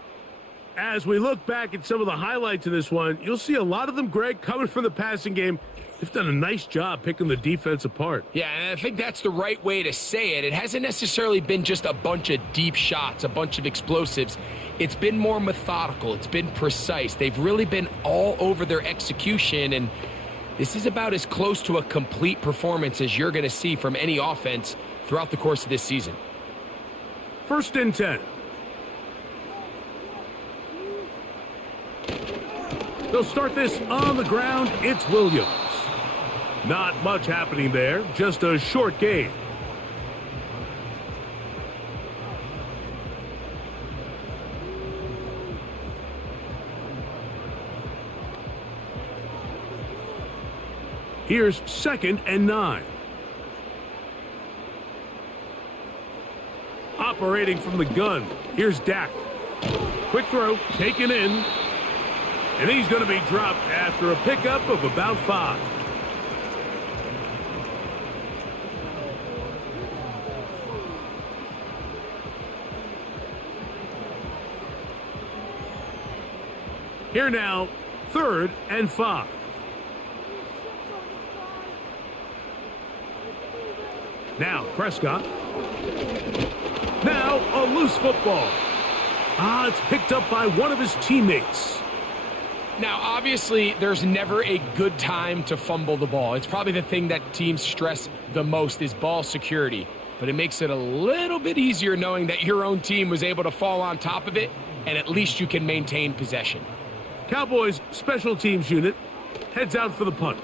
As we look back at some of the highlights of this one, you'll see a lot of them, Greg, coming from the passing game. They've done a nice job picking the defense apart. Yeah, and I think that's the right way to say it. It hasn't necessarily been just a bunch of deep shots, a bunch of explosives. It's been more methodical. It's been precise. They've really been all over their execution, and this is about as close to a complete performance as you're going to see from any offense throughout the course of this season. 1st and 10. They'll start this on the ground. It's Williams. Not much happening there, just a short gain. Here's 2nd and 9. Operating from the gun. Here's Dak. Quick throw, taken in. And he's going to be dropped after a pickup of about 5. Here now, 3rd and 5. Now, Prescott. Now, a loose football. It's picked up by one of his teammates. Now, obviously, there's never a good time to fumble the ball. It's probably the thing that teams stress the most is ball security. But it makes it a little bit easier knowing that your own team was able to fall on top of it, and at least you can maintain possession. Cowboys special teams unit heads out for the punt.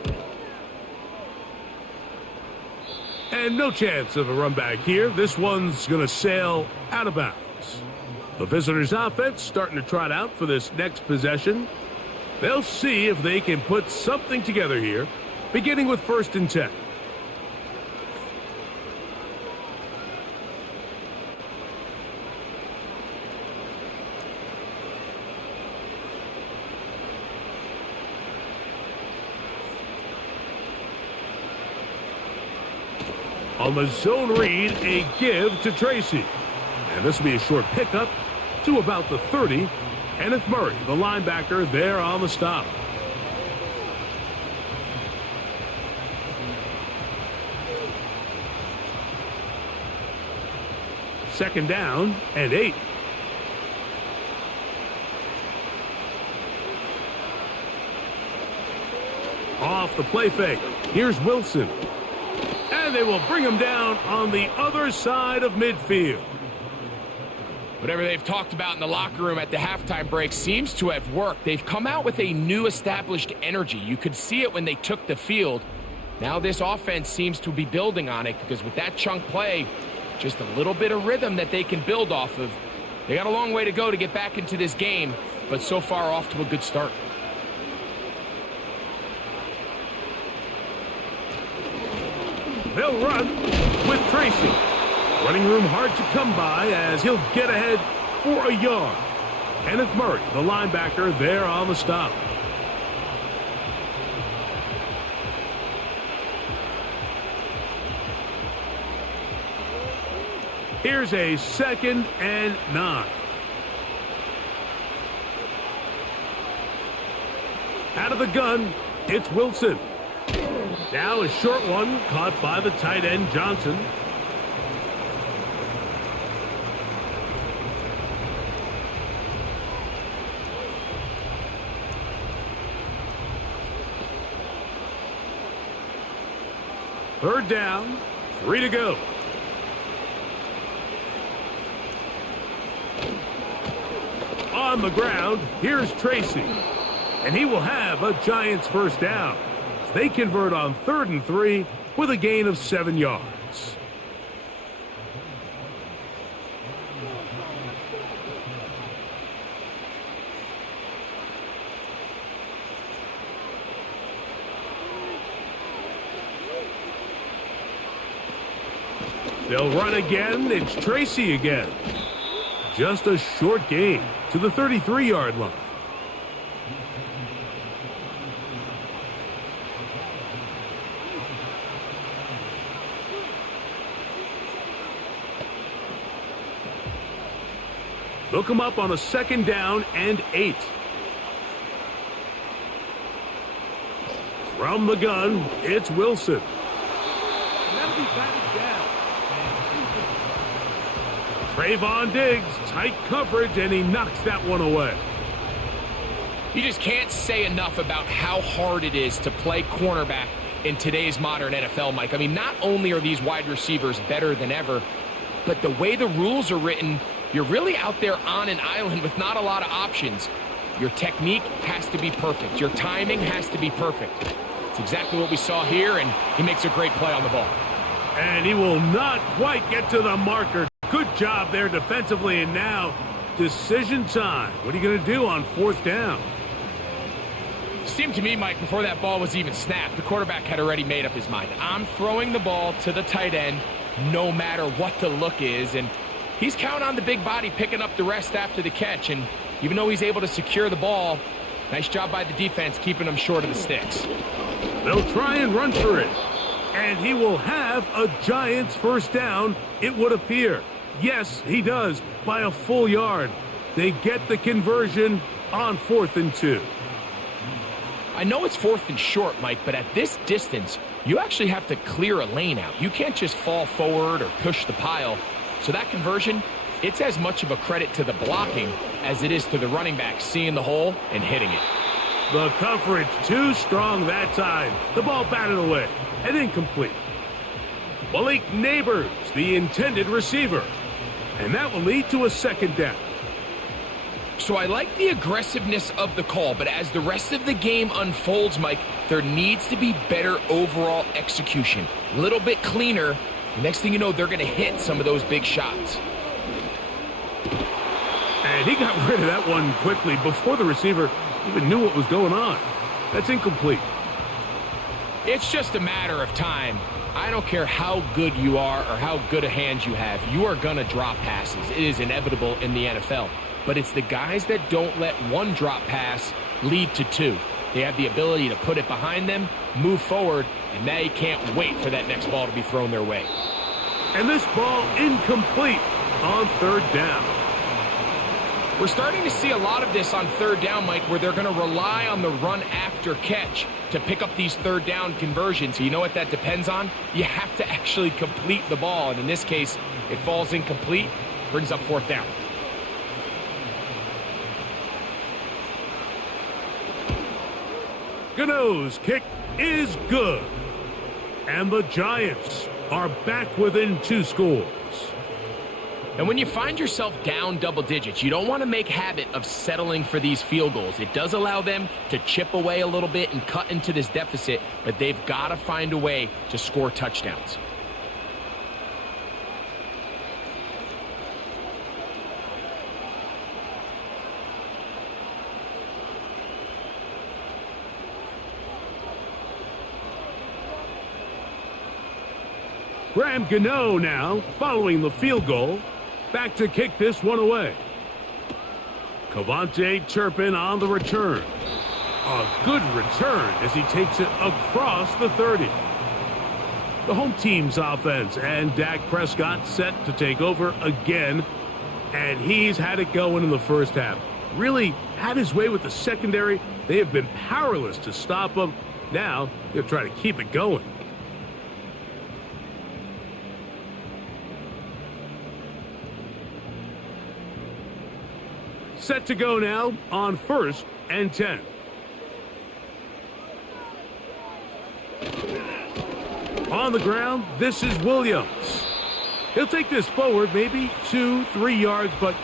And no chance of a run back here. This one's going to sail out of bounds. The visitors' offense starting to trot out for this next possession. They'll see if they can put something together here, beginning with 1st and 10. On the zone read, a give to Tracy. And this will be a short pickup to about the 30. Kenneth Murray, the linebacker, there on the stop. Second down and 8. Off the play fake. Here's Wilson. And they will bring him down on the other side of midfield. Whatever they've talked about in the locker room at the halftime break seems to have worked. They've come out with a new established energy. You could see it when they took the field. Now this offense seems to be building on it because with that chunk play, just a little bit of rhythm that they can build off of. They got a long way to go to get back into this game, but so far off to a good start. They'll run with Tracy. Running room hard to come by as he'll get ahead for a yard. Kenneth Murray, the linebacker, there on the stop. Here's a 2nd and 9. Out of the gun, it's Wilson. Now a short one caught by the tight end Johnson. Third down, 3 to go. On the ground, here's Tracy. And he will have a Giants first down. They convert on 3rd and 3 with a gain of 7 yards. They'll run again. It's Tracy again. Just a short gain to the 33-yard line. They'll come up on a 2nd down and 8. From the gun, it's Wilson. That'll be batted down. Trayvon Diggs, tight coverage, and he knocks that one away. You just can't say enough about how hard it is to play cornerback in today's modern NFL, Mike. I mean, not only are these wide receivers better than ever, but the way the rules are written, you're really out there on an island with not a lot of options. Your technique has to be perfect. Your timing has to be perfect. It's exactly what we saw here, and he makes a great play on the ball. And he will not quite get to the marker. Good job there defensively, and now decision time. What are you going to do on 4th down? It seemed to me, Mike, before that ball was even snapped, the quarterback had already made up his mind. I'm throwing the ball to the tight end no matter what the look is, and he's counting on the big body picking up the rest after the catch, and even though he's able to secure the ball, nice job by the defense keeping him short of the sticks. They'll try and run for it, and he will have a Giants first down, it would appear. Yes, he does, by a full yard. They get the conversion on 4th and 2. I know it's 4th and short, Mike, but at this distance, you actually have to clear a lane out. You can't just fall forward or push the pile. So that conversion, it's as much of a credit to the blocking as it is to the running back seeing the hole and hitting it. The coverage too strong that time. The ball batted away and incomplete. Malik Neighbors, the intended receiver. And that will lead to a 2nd down. So I like the aggressiveness of the call, but as the rest of the game unfolds, Mike, there needs to be better overall execution. A little bit cleaner. The next thing you know, they're going to hit some of those big shots. And he got rid of that one quickly before the receiver even knew what was going on. That's incomplete. It's just a matter of time. I don't care how good you are or how good a hand you have. You are going to drop passes. It is inevitable in the NFL. But it's the guys that don't let one drop pass lead to 2. They have the ability to put it behind them, move forward, and they can't wait for that next ball to be thrown their way. And this ball incomplete on third down. We're starting to see a lot of this on third down, Mike, where they're going to rely on the run after catch to pick up these third down conversions. So you know what that depends on? You have to actually complete the ball. And in this case, it falls incomplete, brings up fourth down. Gano's kick is good. And the Giants are back within 2 scores. And when you find yourself down double digits, you don't want to make habit of settling for these field goals. It does allow them to chip away a little bit and cut into this deficit, but they've got to find a way to score touchdowns. Graham Gano now following the field goal. Back to kick this one away. Javonte Turpin on the return. A good return as he takes it across the 30. The home team's offense and Dak Prescott set to take over again. And he's had it going in the first half. Really had his way with the secondary. They have been powerless to stop him. Now they'll try to keep it going. Set to go now on 1st and 10. On the ground, this is Williams. He'll take this forward, maybe 2-3 yards, but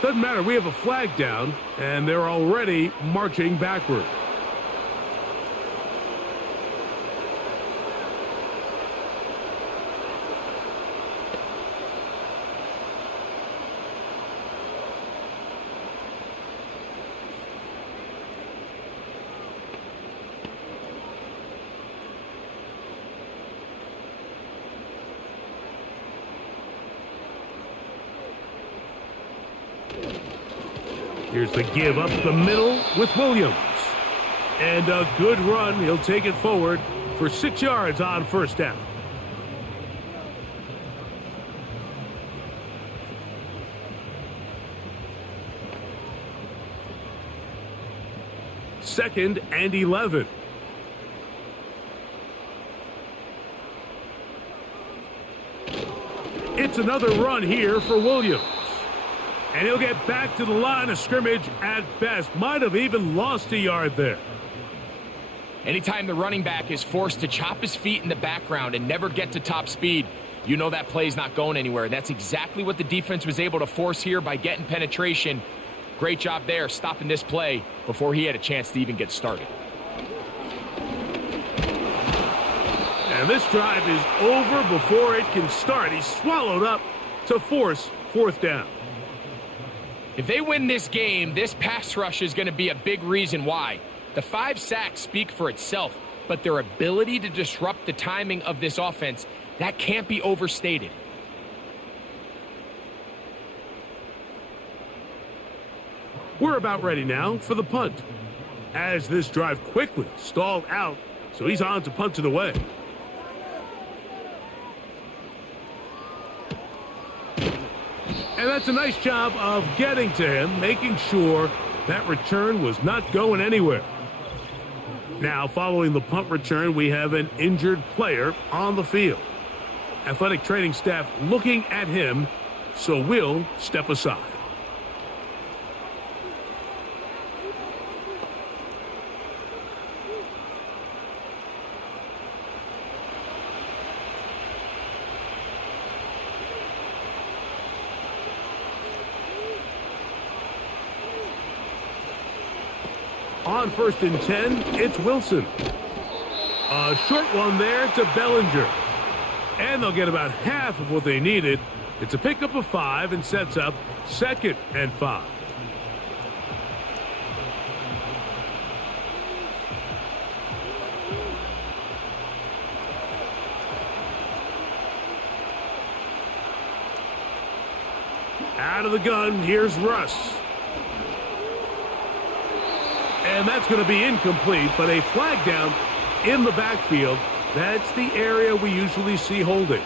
doesn't matter. We have a flag down, and they're already marching backward. Here's the give up the middle with Williams. And a good run. He'll take it forward for 6 yards on 1st down. Second and 11. It's another run here for Williams. And he'll get back to the line of scrimmage at best. Might have even lost a yard there. Anytime the running back is forced to chop his feet in the background and never get to top speed, you know that play's not going anywhere. And that's exactly what the defense was able to force here by getting penetration. Great job there, stopping this play before he had a chance to even get started. And this drive is over before it can start. He's swallowed up to force 4th down. If they win this game, this pass rush is going to be a big reason why. The 5 sacks speak for itself, but their ability to disrupt the timing of this offense, that can't be overstated. We're about ready now for the punt. As this drive quickly stalled out, so he's on to punt it away. And that's a nice job of getting to him, making sure that return was not going anywhere. Now, following the punt return, we have an injured player on the field. Athletic training staff looking at him, so we'll step aside. On 1st and 10, it's Wilson. A short one there to Bellinger. And they'll get about half of what they needed. It's a pickup of 5 and sets up 2nd and 5. Out of the gun, here's Russ. And that's going to be incomplete, but a flag down in the backfield. That's the area we usually see holding.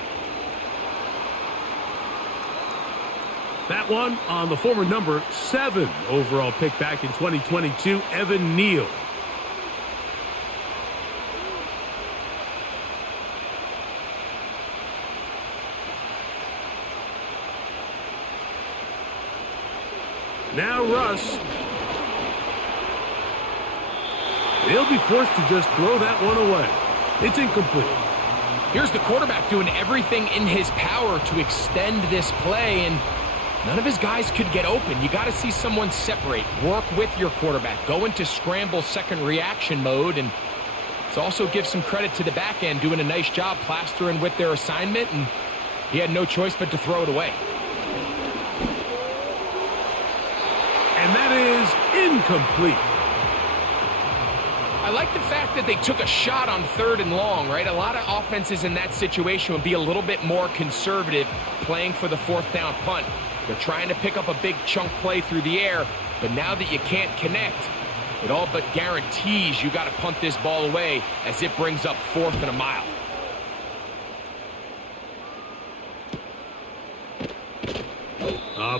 That one on the former number 7 overall pick back in 2022, Evan Neal. Now Russ. He'll be forced to just throw that one away. It's incomplete. Here's the quarterback doing everything in his power to extend this play, and none of his guys could get open. You got to see someone separate, work with your quarterback, go into scramble second reaction mode, and let's also give some credit to the back end doing a nice job plastering with their assignment, and he had no choice but to throw it away. And that is incomplete. I like the fact that they took a shot on 3rd and long, right? A lot of offenses in that situation would be a little bit more conservative playing for the 4th down punt. They're trying to pick up a big chunk play through the air, but now that you can't connect, it all but guarantees you got to punt this ball away as it brings up 4th and a mile.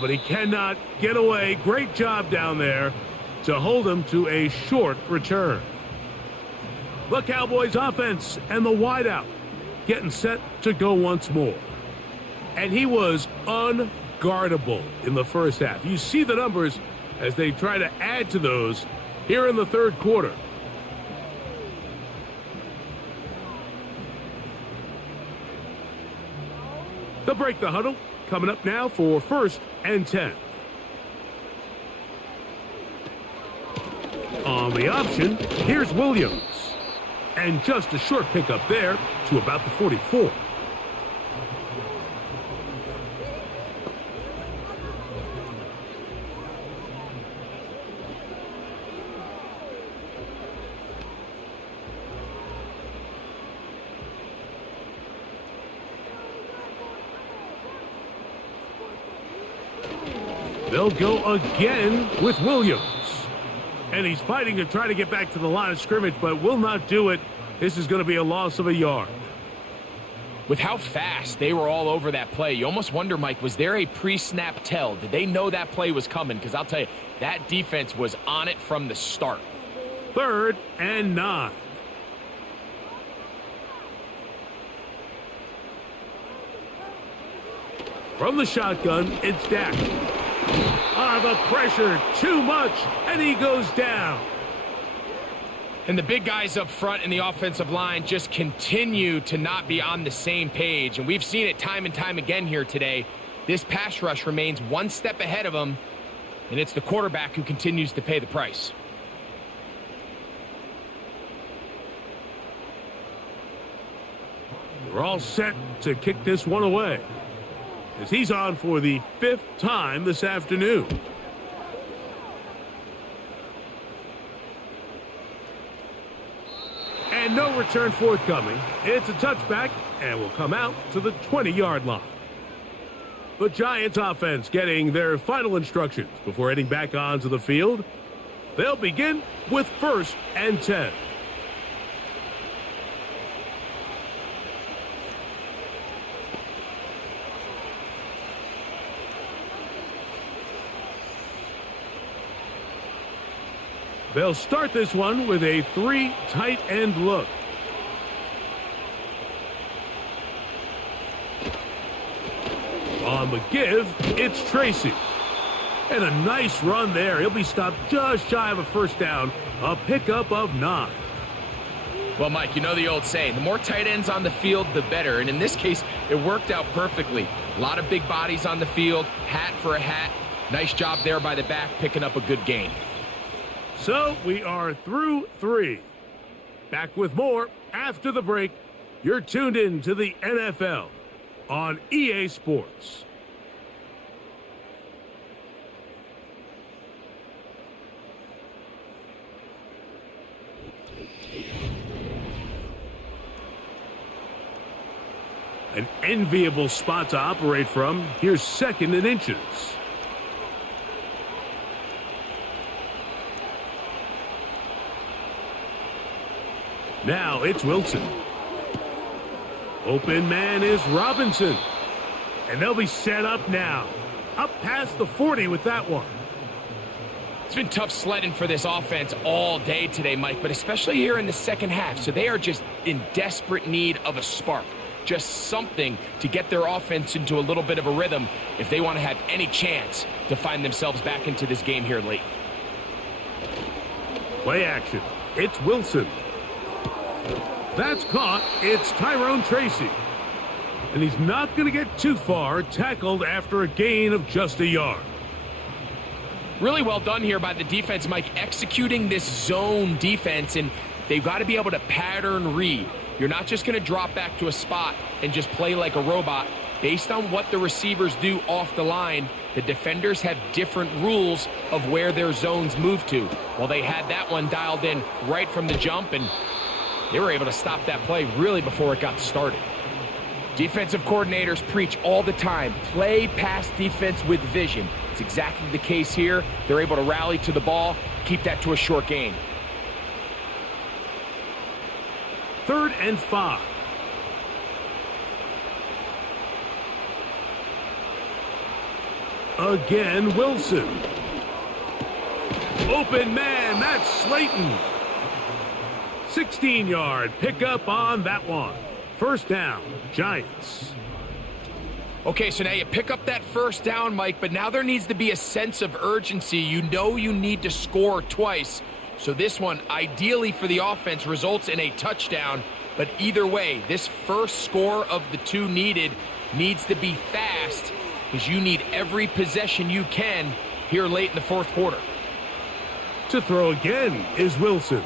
But he cannot get away. Great job down there to hold him to a short return. The Cowboys offense and the wideout getting set to go once more. And he was unguardable in the first half. You see the numbers as they try to add to those here in the 3rd quarter. They'll break the huddle. Coming up now for 1st and 10. On the option, here's Williams. And just a short pickup there to about the 44. They'll go again with Williams. And he's fighting to try to get back to the line of scrimmage, but will not do it. This is going to be a loss of a yard. With how fast they were all over that play, you almost wonder, Mike, was there a pre-snap tell? Did they know that play was coming? Because I'll tell you, that defense was on it from the start. 3rd and 9. From the shotgun, it's Dak. The pressure, too much, and he goes down. And the big guys up front in the offensive line just continue to not be on the same page. And we've seen it time and time again here today. This pass rush remains one step ahead of them, and it's the quarterback who continues to pay the price. We're all set to kick this one away, as he's on for the 5th time this afternoon. And no return forthcoming. It's a touchback and will come out to the 20-yard line. The Giants offense getting their final instructions before heading back onto the field. They'll begin with 1st and 10. They'll start this one with a 3 tight end look. On the give, it's Tracy. And a nice run there. He'll be stopped just shy of a 1st down. A pickup of 9. Well, Mike, you know the old saying, the more tight ends on the field, the better. And in this case, it worked out perfectly. A lot of big bodies on the field, hat for a hat. Nice job there by the back, picking up a good gain. So we are through 3. Back with more after the break. You're tuned in to the NFL on EA Sports. An enviable spot to operate from. Here's 2nd and inches. Now it's Wilson. Open man is Robinson. And they'll be set up now. up past the 40 with that one. It's been tough sledding for this offense all day today, Mike, but especially here in the second half. So they are just in desperate need of a spark, just something to get their offense into a little bit of a rhythm if they want to have any chance to find themselves back into this game here late. Play action. It's Wilson. That's caught. It's Tyrone Tracy. And he's not going to get too far, tackled after a gain of just a yard. Really well done here by the defense, Mike, executing this zone defense, and they've got to be able to pattern read. You're not just going to drop back to a spot and just play like a robot. Based on what the receivers do off the line, the defenders have different rules of where their zones move to. Well, they had that one dialed in right from the jump, and they were able to stop that play really before it got started. Defensive coordinators preach all the time, play pass defense with vision. It's exactly the case here. They're able to rally to the ball, keep that to a short gain. 3rd and 5. Again, Wilson. Open man, that's Slayton. 16-yard pickup on that one. First down, Giants. Okay, so now you pick up that first down, Mike, but now there needs to be a sense of urgency. You know you need to score twice. So this one, ideally for the offense, results in a touchdown. But either way, this first score of the two needed needs to be fast because you need every possession you can here late in the fourth quarter. To throw again is Wilson.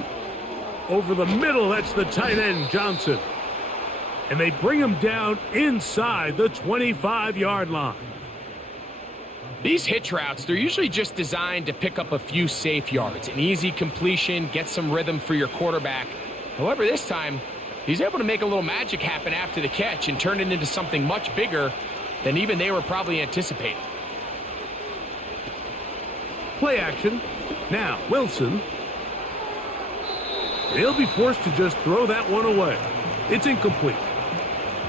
Over the middle, that's the tight end, Johnson. And they bring him down inside the 25-yard line. These hitch routes, they're usually just designed to pick up a few safe yards. An easy completion, get some rhythm for your quarterback. However, this time, he's able to make a little magic happen after the catch and turn it into something much bigger than even they were probably anticipating. Play action. Now, Wilson. He'll be forced to just throw that one away. It's incomplete.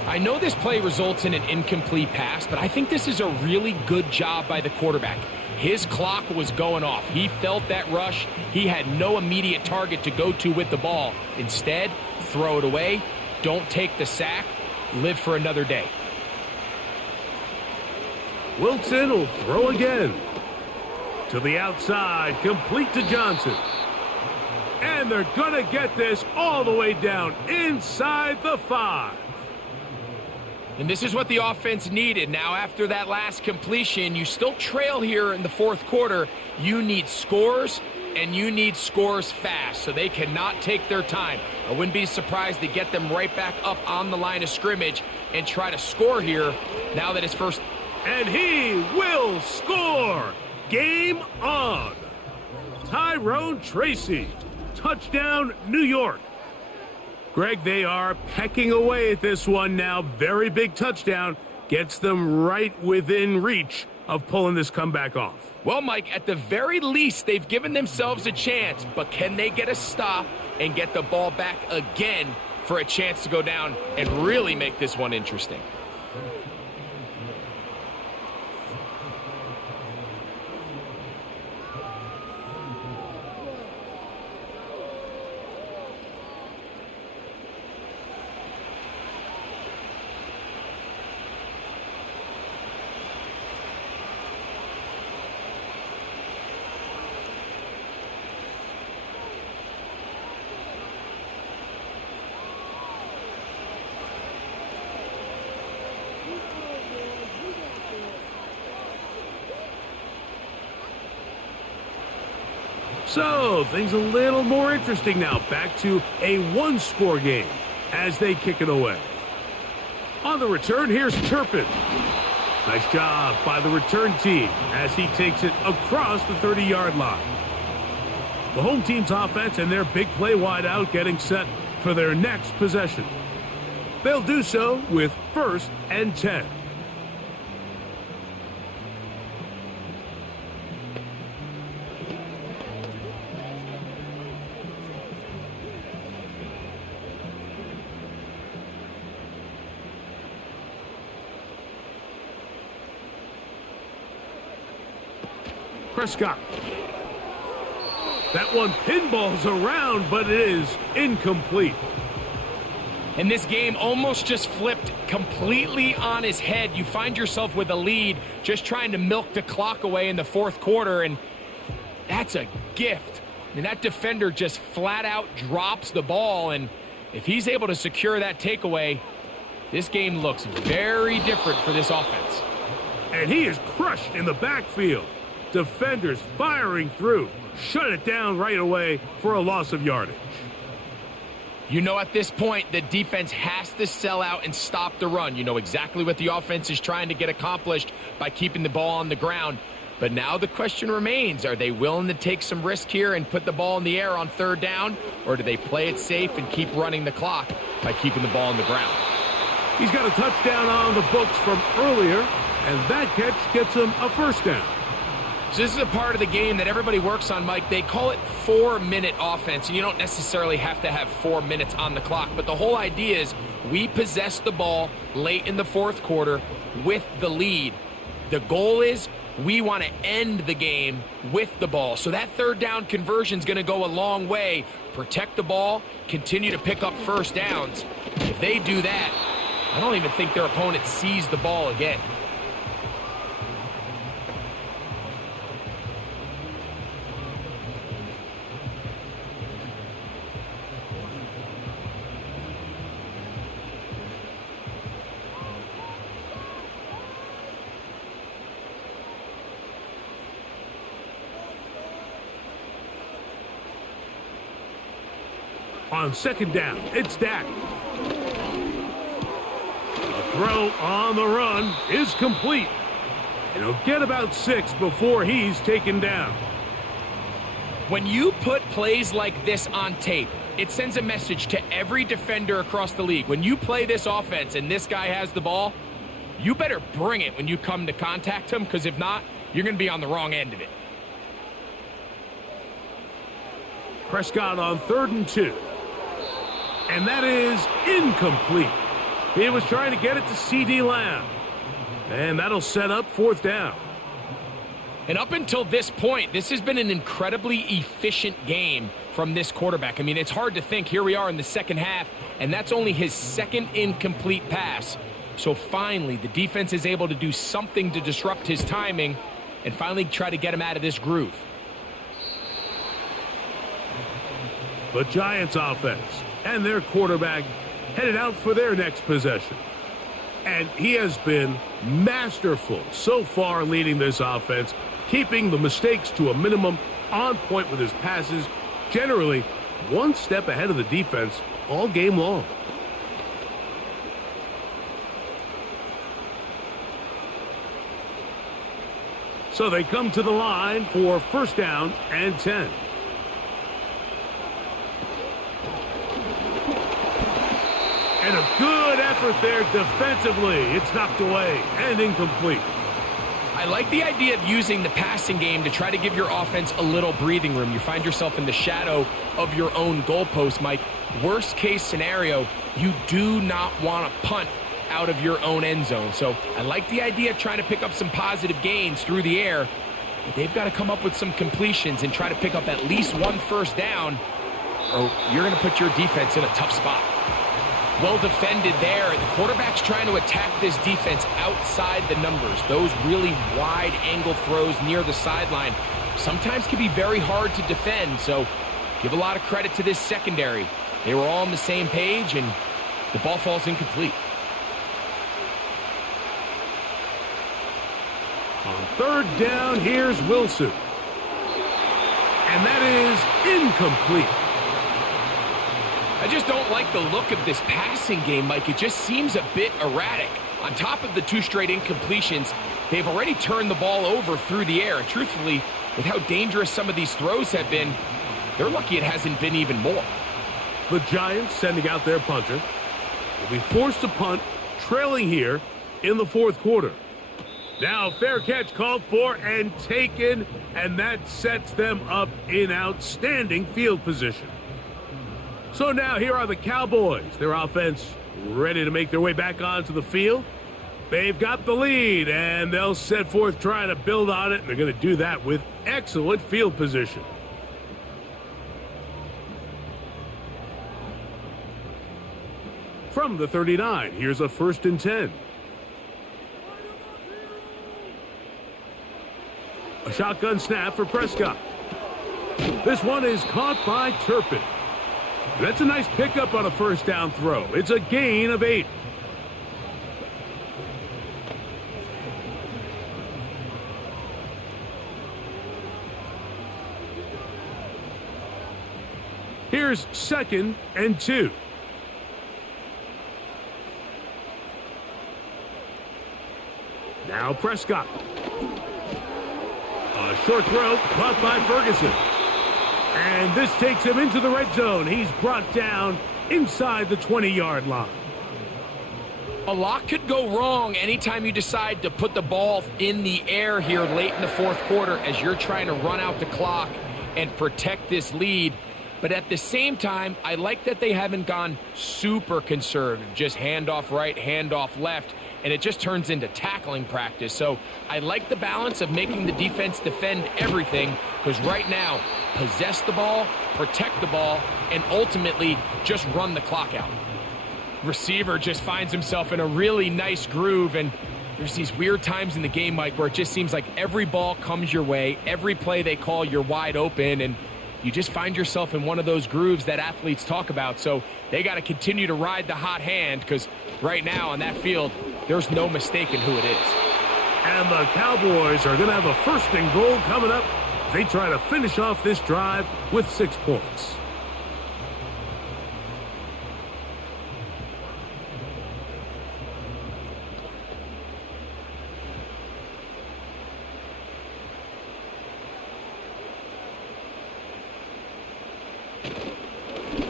I know this play results in an incomplete pass, but I think this is a really good job by the quarterback. His clock was going off. He felt that rush. He had no immediate target to go to with the ball. Instead, throw it away. Don't take the sack. Live for another day. Wilson will throw again. To the outside, complete to Johnson. And they're going to get this all the way down inside the 5. And this is what the offense needed. Now, after that last completion, you still trail here in the fourth quarter. You need scores, and you need scores fast, so they cannot take their time. I wouldn't be surprised to get them right back up on the line of scrimmage and try to score here now that it's first. And he will score. Game on. Tyrone Tracy. Touchdown, New York. Greg, they are pecking away at this one now. Very big touchdown. Gets them right within reach of pulling this comeback off. Well, Mike, at the very least, they've given themselves a chance. But can they get a stop and get the ball back again for a chance to go down and really make this one interesting? So, things a little more interesting now. Back to a one-score game as they kick it away. On the return, here's Turpin. Nice job by the return team as he takes it across the 30-yard line. The home team's offense and their big play wideout getting set for their next possession. They'll do so with 1st and 10. Prescott. That one pinballs around, but it is incomplete. And this game almost just flipped completely on his head. You find yourself with a lead, just trying to milk the clock away in the fourth quarter, and that's a gift. And that defender just flat out drops the ball, and if he's able to secure that takeaway, this game looks very different for this offense. And he is crushed in the backfield. Defenders firing through. Shut it down right away for a loss of yardage. You know at this point the defense has to sell out and stop the run. You know exactly what the offense is trying to get accomplished by keeping the ball on the ground. But now the question remains, are they willing to take some risk here and put the ball in the air on third down? Or do they play it safe and keep running the clock by keeping the ball on the ground? He's got a touchdown on the books from earlier, and that catch gets him a first down. So this is a part of the game that everybody works on, Mike. They call it 4-minute offense, and you don't necessarily have to have 4 minutes on the clock. But the whole idea is we possess the ball late in the fourth quarter with the lead. The goal is we want to end the game with the ball. So that third down conversion is going to go a long way. Protect the ball, continue to pick up first downs. If they do that, I don't even think their opponent sees the ball again. On second down, it's Dak. The throw on the run is complete. And he'll get about 6 before he's taken down. When you put plays like this on tape, it sends a message to every defender across the league. When you play this offense and this guy has the ball, you better bring it when you come to contact him, because if not, you're going to be on the wrong end of it. Prescott on 3rd and 2. And that is incomplete. He was trying to get it to C.D. Lamb. And that'll set up 4th down. And up until this point, this has been an incredibly efficient game from this quarterback. I mean, it's hard to think. Here we are in the second half, and that's only his second incomplete pass. So finally, the defense is able to do something to disrupt his timing and finally try to get him out of this groove. The Giants offense and their quarterback headed out for their next possession. And he has been masterful so far leading this offense, keeping the mistakes to a minimum, on point with his passes, generally one step ahead of the defense all game long. So they come to the line for 1st down and 10. And a good effort there defensively. It's knocked away and incomplete. I like the idea of using the passing game to try to give your offense a little breathing room. You find yourself in the shadow of your own goalpost, Mike. Worst case scenario, you do not want to punt out of your own end zone. So I like the idea of trying to pick up some positive gains through the air. But they've got to come up with some completions and try to pick up at least 1 first down, or you're going to put your defense in a tough spot. Well defended there. The quarterback's trying to attack this defense outside the numbers. Those really wide angle throws near the sideline sometimes can be very hard to defend. So give a lot of credit to this secondary. They were all on the same page, and the ball falls incomplete. On 3rd down, here's Wilson. And that is incomplete. I just don't like the look of this passing game, Mike. It just seems a bit erratic. On top of the 2 straight incompletions, they've already turned the ball over through the air. And truthfully, with how dangerous some of these throws have been, they're lucky it hasn't been even more. The Giants sending out their punter will be forced to punt, trailing here in the 4th quarter. Now fair catch called for and taken, and that sets them up in outstanding field position. So now here are the Cowboys. Their offense ready to make their way back onto the field. They've got the lead, and they'll set forth trying to build on it. They're going to do that with excellent field position. From the 39, here's a 1st and 10. A shotgun snap for Prescott. This one is caught by Turpin. That's a nice pickup on a 1st down throw. It's a gain of 8. Here's 2nd and 2. Now Prescott. A short throw caught by Ferguson. And this takes him into the red zone. He's brought down inside the 20-yard line. A lot could go wrong anytime you decide to put the ball in the air here late in the 4th quarter as you're trying to run out the clock and protect this lead. But at the same time, I like that they haven't gone super conservative, just handoff right, handoff left, and it just turns into tackling practice. So I like the balance of making the defense defend everything, because right now, possess the ball, protect the ball, and ultimately just run the clock out. Receiver just finds himself in a really nice groove, and there's these weird times in the game, Mike, where it just seems like every ball comes your way, every play they call, you're wide open, and you just find yourself in one of those grooves that athletes talk about. So they got to continue to ride the hot hand, because right now on that field, there's no mistaking who it is. And the Cowboys are going to have a 1st and goal coming up. They try to finish off this drive with 6 points.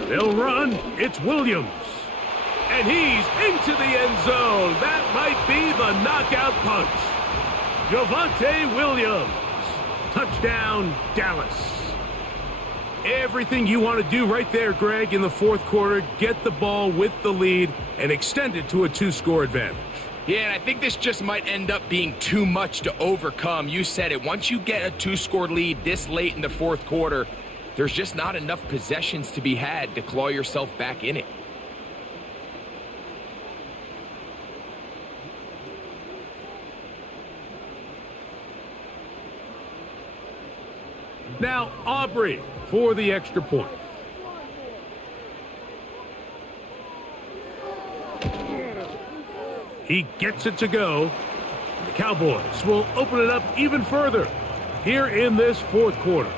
They'll run. It's Williams. And he's into the end zone. That might be the knockout punch. Javonte Williams. Touchdown, Dallas. Everything you want to do right there, Greg, in the 4th quarter. Get the ball with the lead and extend it to a 2-score advantage. Yeah, and I think this just might end up being too much to overcome. You said it. Once you get a 2-score lead this late in the 4th quarter, there's just not enough possessions to be had to claw yourself back in it. Now Aubrey for the extra point. He gets it to go. The Cowboys will open it up even further here in this 4th quarter.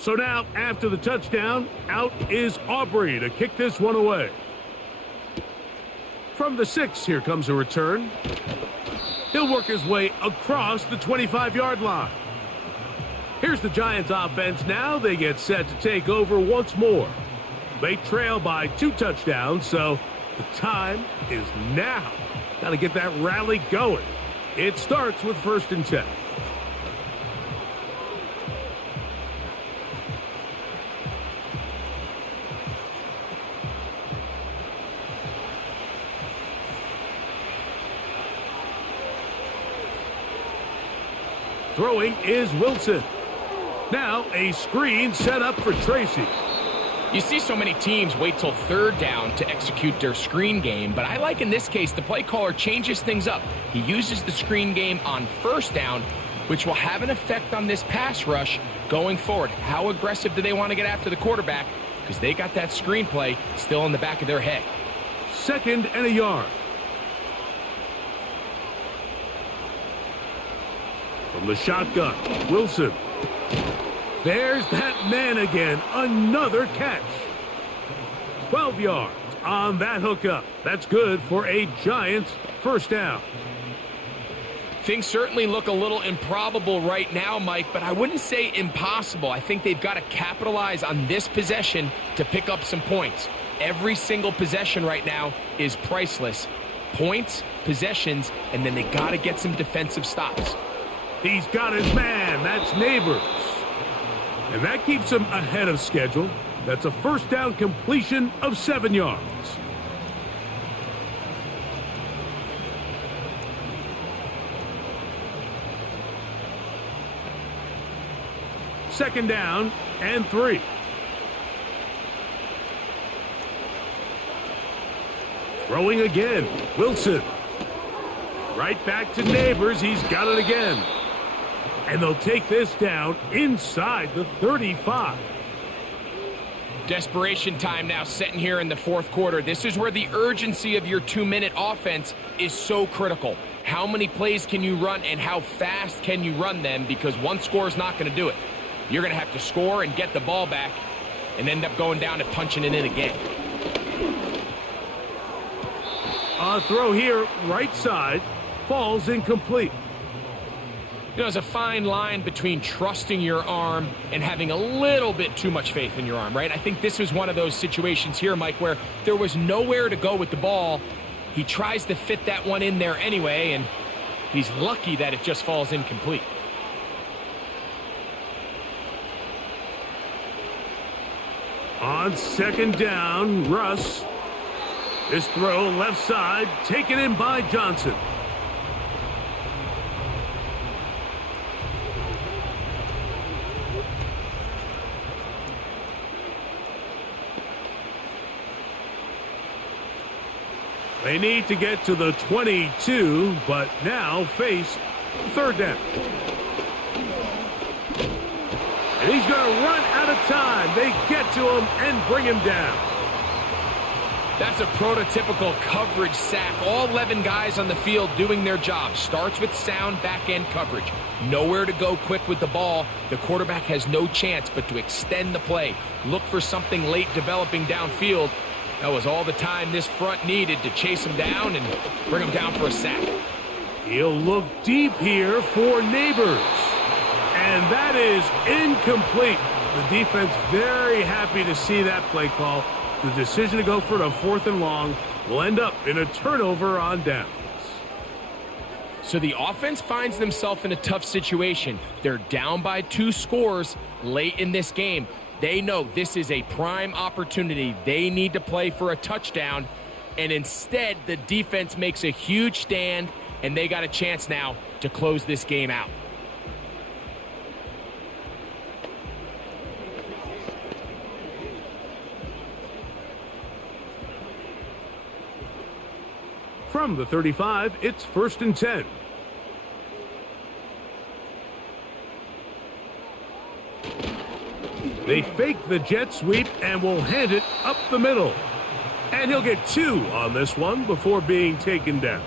So now, after the touchdown, out is Aubrey to kick this one away. From the 6, here comes a return. He'll work his way across the 25-yard line. Here's the Giants offense now. They get set to take over once more. They trail by 2 touchdowns, so the time is now. Got to get that rally going. It starts with 1st and 10. Throwing is Wilson. Now a screen set up for Tracy. You see so many teams wait till 3rd down to execute their screen game, but I like in this case the play caller changes things up. He uses the screen game on 1st down, which will have an effect on this pass rush going forward. How aggressive do they want to get after the quarterback? Because they got that screen play still in the back of their head. 2nd and a yard. From the shotgun, Wilson. There's that man again. Another catch. 12 yards on that hookup. That's good for a Giants 1st down. Things certainly look a little improbable right now, Mike, but I wouldn't say impossible. I think they've got to capitalize on this possession to pick up some points. Every single possession right now is priceless. Points, possessions, and then they got to get some defensive stops. He's got his man. That's Neighbors. And that keeps him ahead of schedule. That's a first down completion of 7 yards. Second down and 3. Throwing again. Wilson. Right back to Neighbors. He's got it again. And they'll take this down inside the 35. Desperation time now setting here in the fourth quarter. This is where the urgency of your 2-minute offense is so critical. How many plays can you run and how fast can you run them? Because one score is not going to do it. You're going to have to score and get the ball back and end up going down and punching it in again. A throw here, right side, falls incomplete. You know, there's a fine line between trusting your arm and having a little bit too much faith in your arm, right? I think this was one of those situations here, Mike, where there was nowhere to go with the ball. He tries to fit that one in there anyway, and he's lucky that it just falls incomplete. On second down, Russ. This throw left side, taken in by Johnson. They need to get to the 22, but now face third down. And he's going to run out of time. They get to him and bring him down. That's a prototypical coverage sack. All 11 guys on the field doing their job. Starts with sound back-end coverage. Nowhere to go quick with the ball. The quarterback has no chance but to extend the play. Look for something late developing downfield. That was all the time this front needed to chase him down and bring him down for a sack. He'll look deep here for Neighbors. And that is incomplete. The defense very happy to see that play call. The decision to go for the 4th and long will end up in a turnover on downs. So the offense finds themselves in a tough situation. They're down by 2 scores late in this game. They know this is a prime opportunity. They need to play for a touchdown. And instead, the defense makes a huge stand, and they got a chance now to close this game out. From the 35, it's 1st and 10. They fake the jet sweep and will hand it up the middle. And he'll get 2 on this one before being taken down.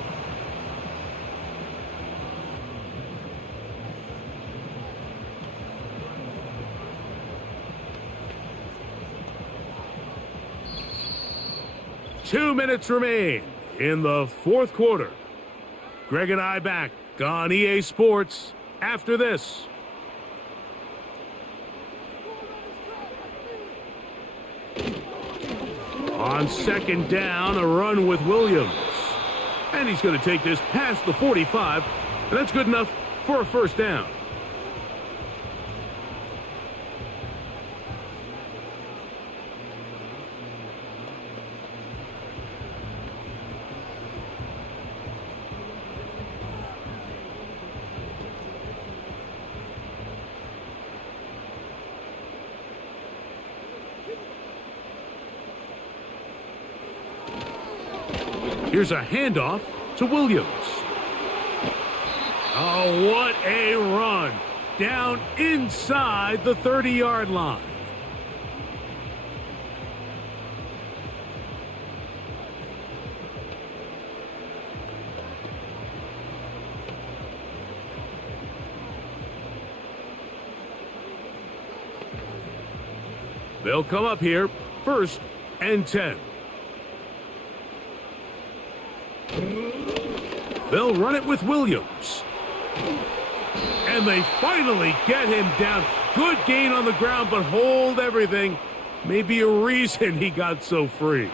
Two minutes remain in the fourth quarter. Greg and I back on EA Sports after this. On second down, a run with Williams. And he's going to take this past the 45, and that's good enough for a first down. Here's a handoff to Williams. Oh, what a run. Down inside the 30-yard line. They'll come up here, 1st and 10. They'll run it with Williams. And they finally get him down. Good gain on the ground, but hold everything. Maybe a reason he got so free.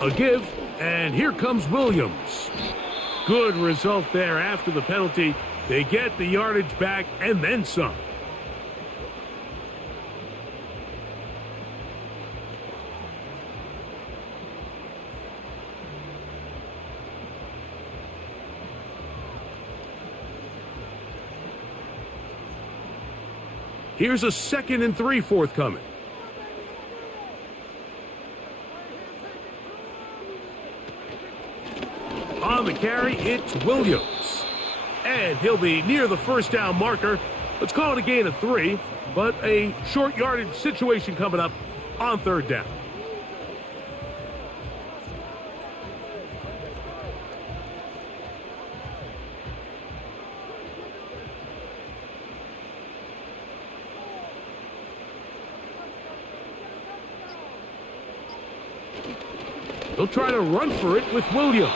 A give, and here comes Williams. Good result there after the penalty. They get the yardage back and then some. Here's a 2nd and 3 forthcoming. On the carry, it's Williams. And he'll be near the first down marker. Let's call it a gain of 3, but a short yardage situation coming up on 3rd down. They'll try to run for it with Williams.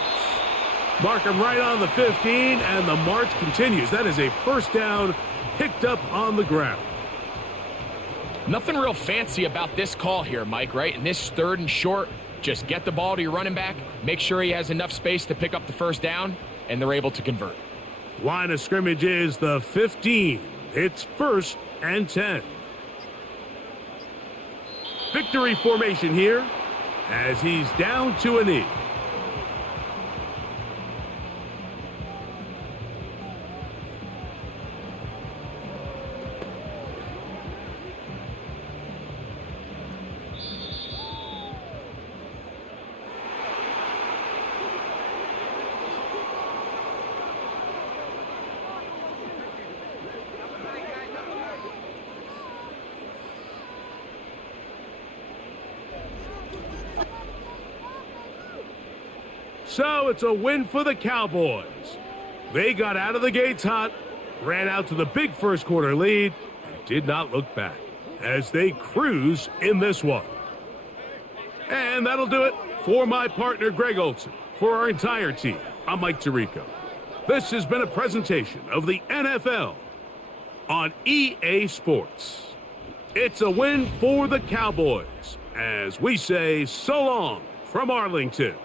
Mark him right on the 15, and the march continues. That is a first down picked up on the ground. Nothing real fancy about this call here, Mike, right? In this 3rd and short, just get the ball to your running back, make sure he has enough space to pick up the first down, and they're able to convert. Line of scrimmage is the 15. It's 1st and 10. Victory formation here as he's down to a knee. So it's a win for the Cowboys. They got out of the gates hot, ran out to the big first quarter lead, and did not look back as they cruise in this one. And that'll do it for my partner, Greg Olson. For our entire team, I'm Mike Tirico. This has been a presentation of the NFL on EA Sports. It's a win for the Cowboys as we say so long from Arlington.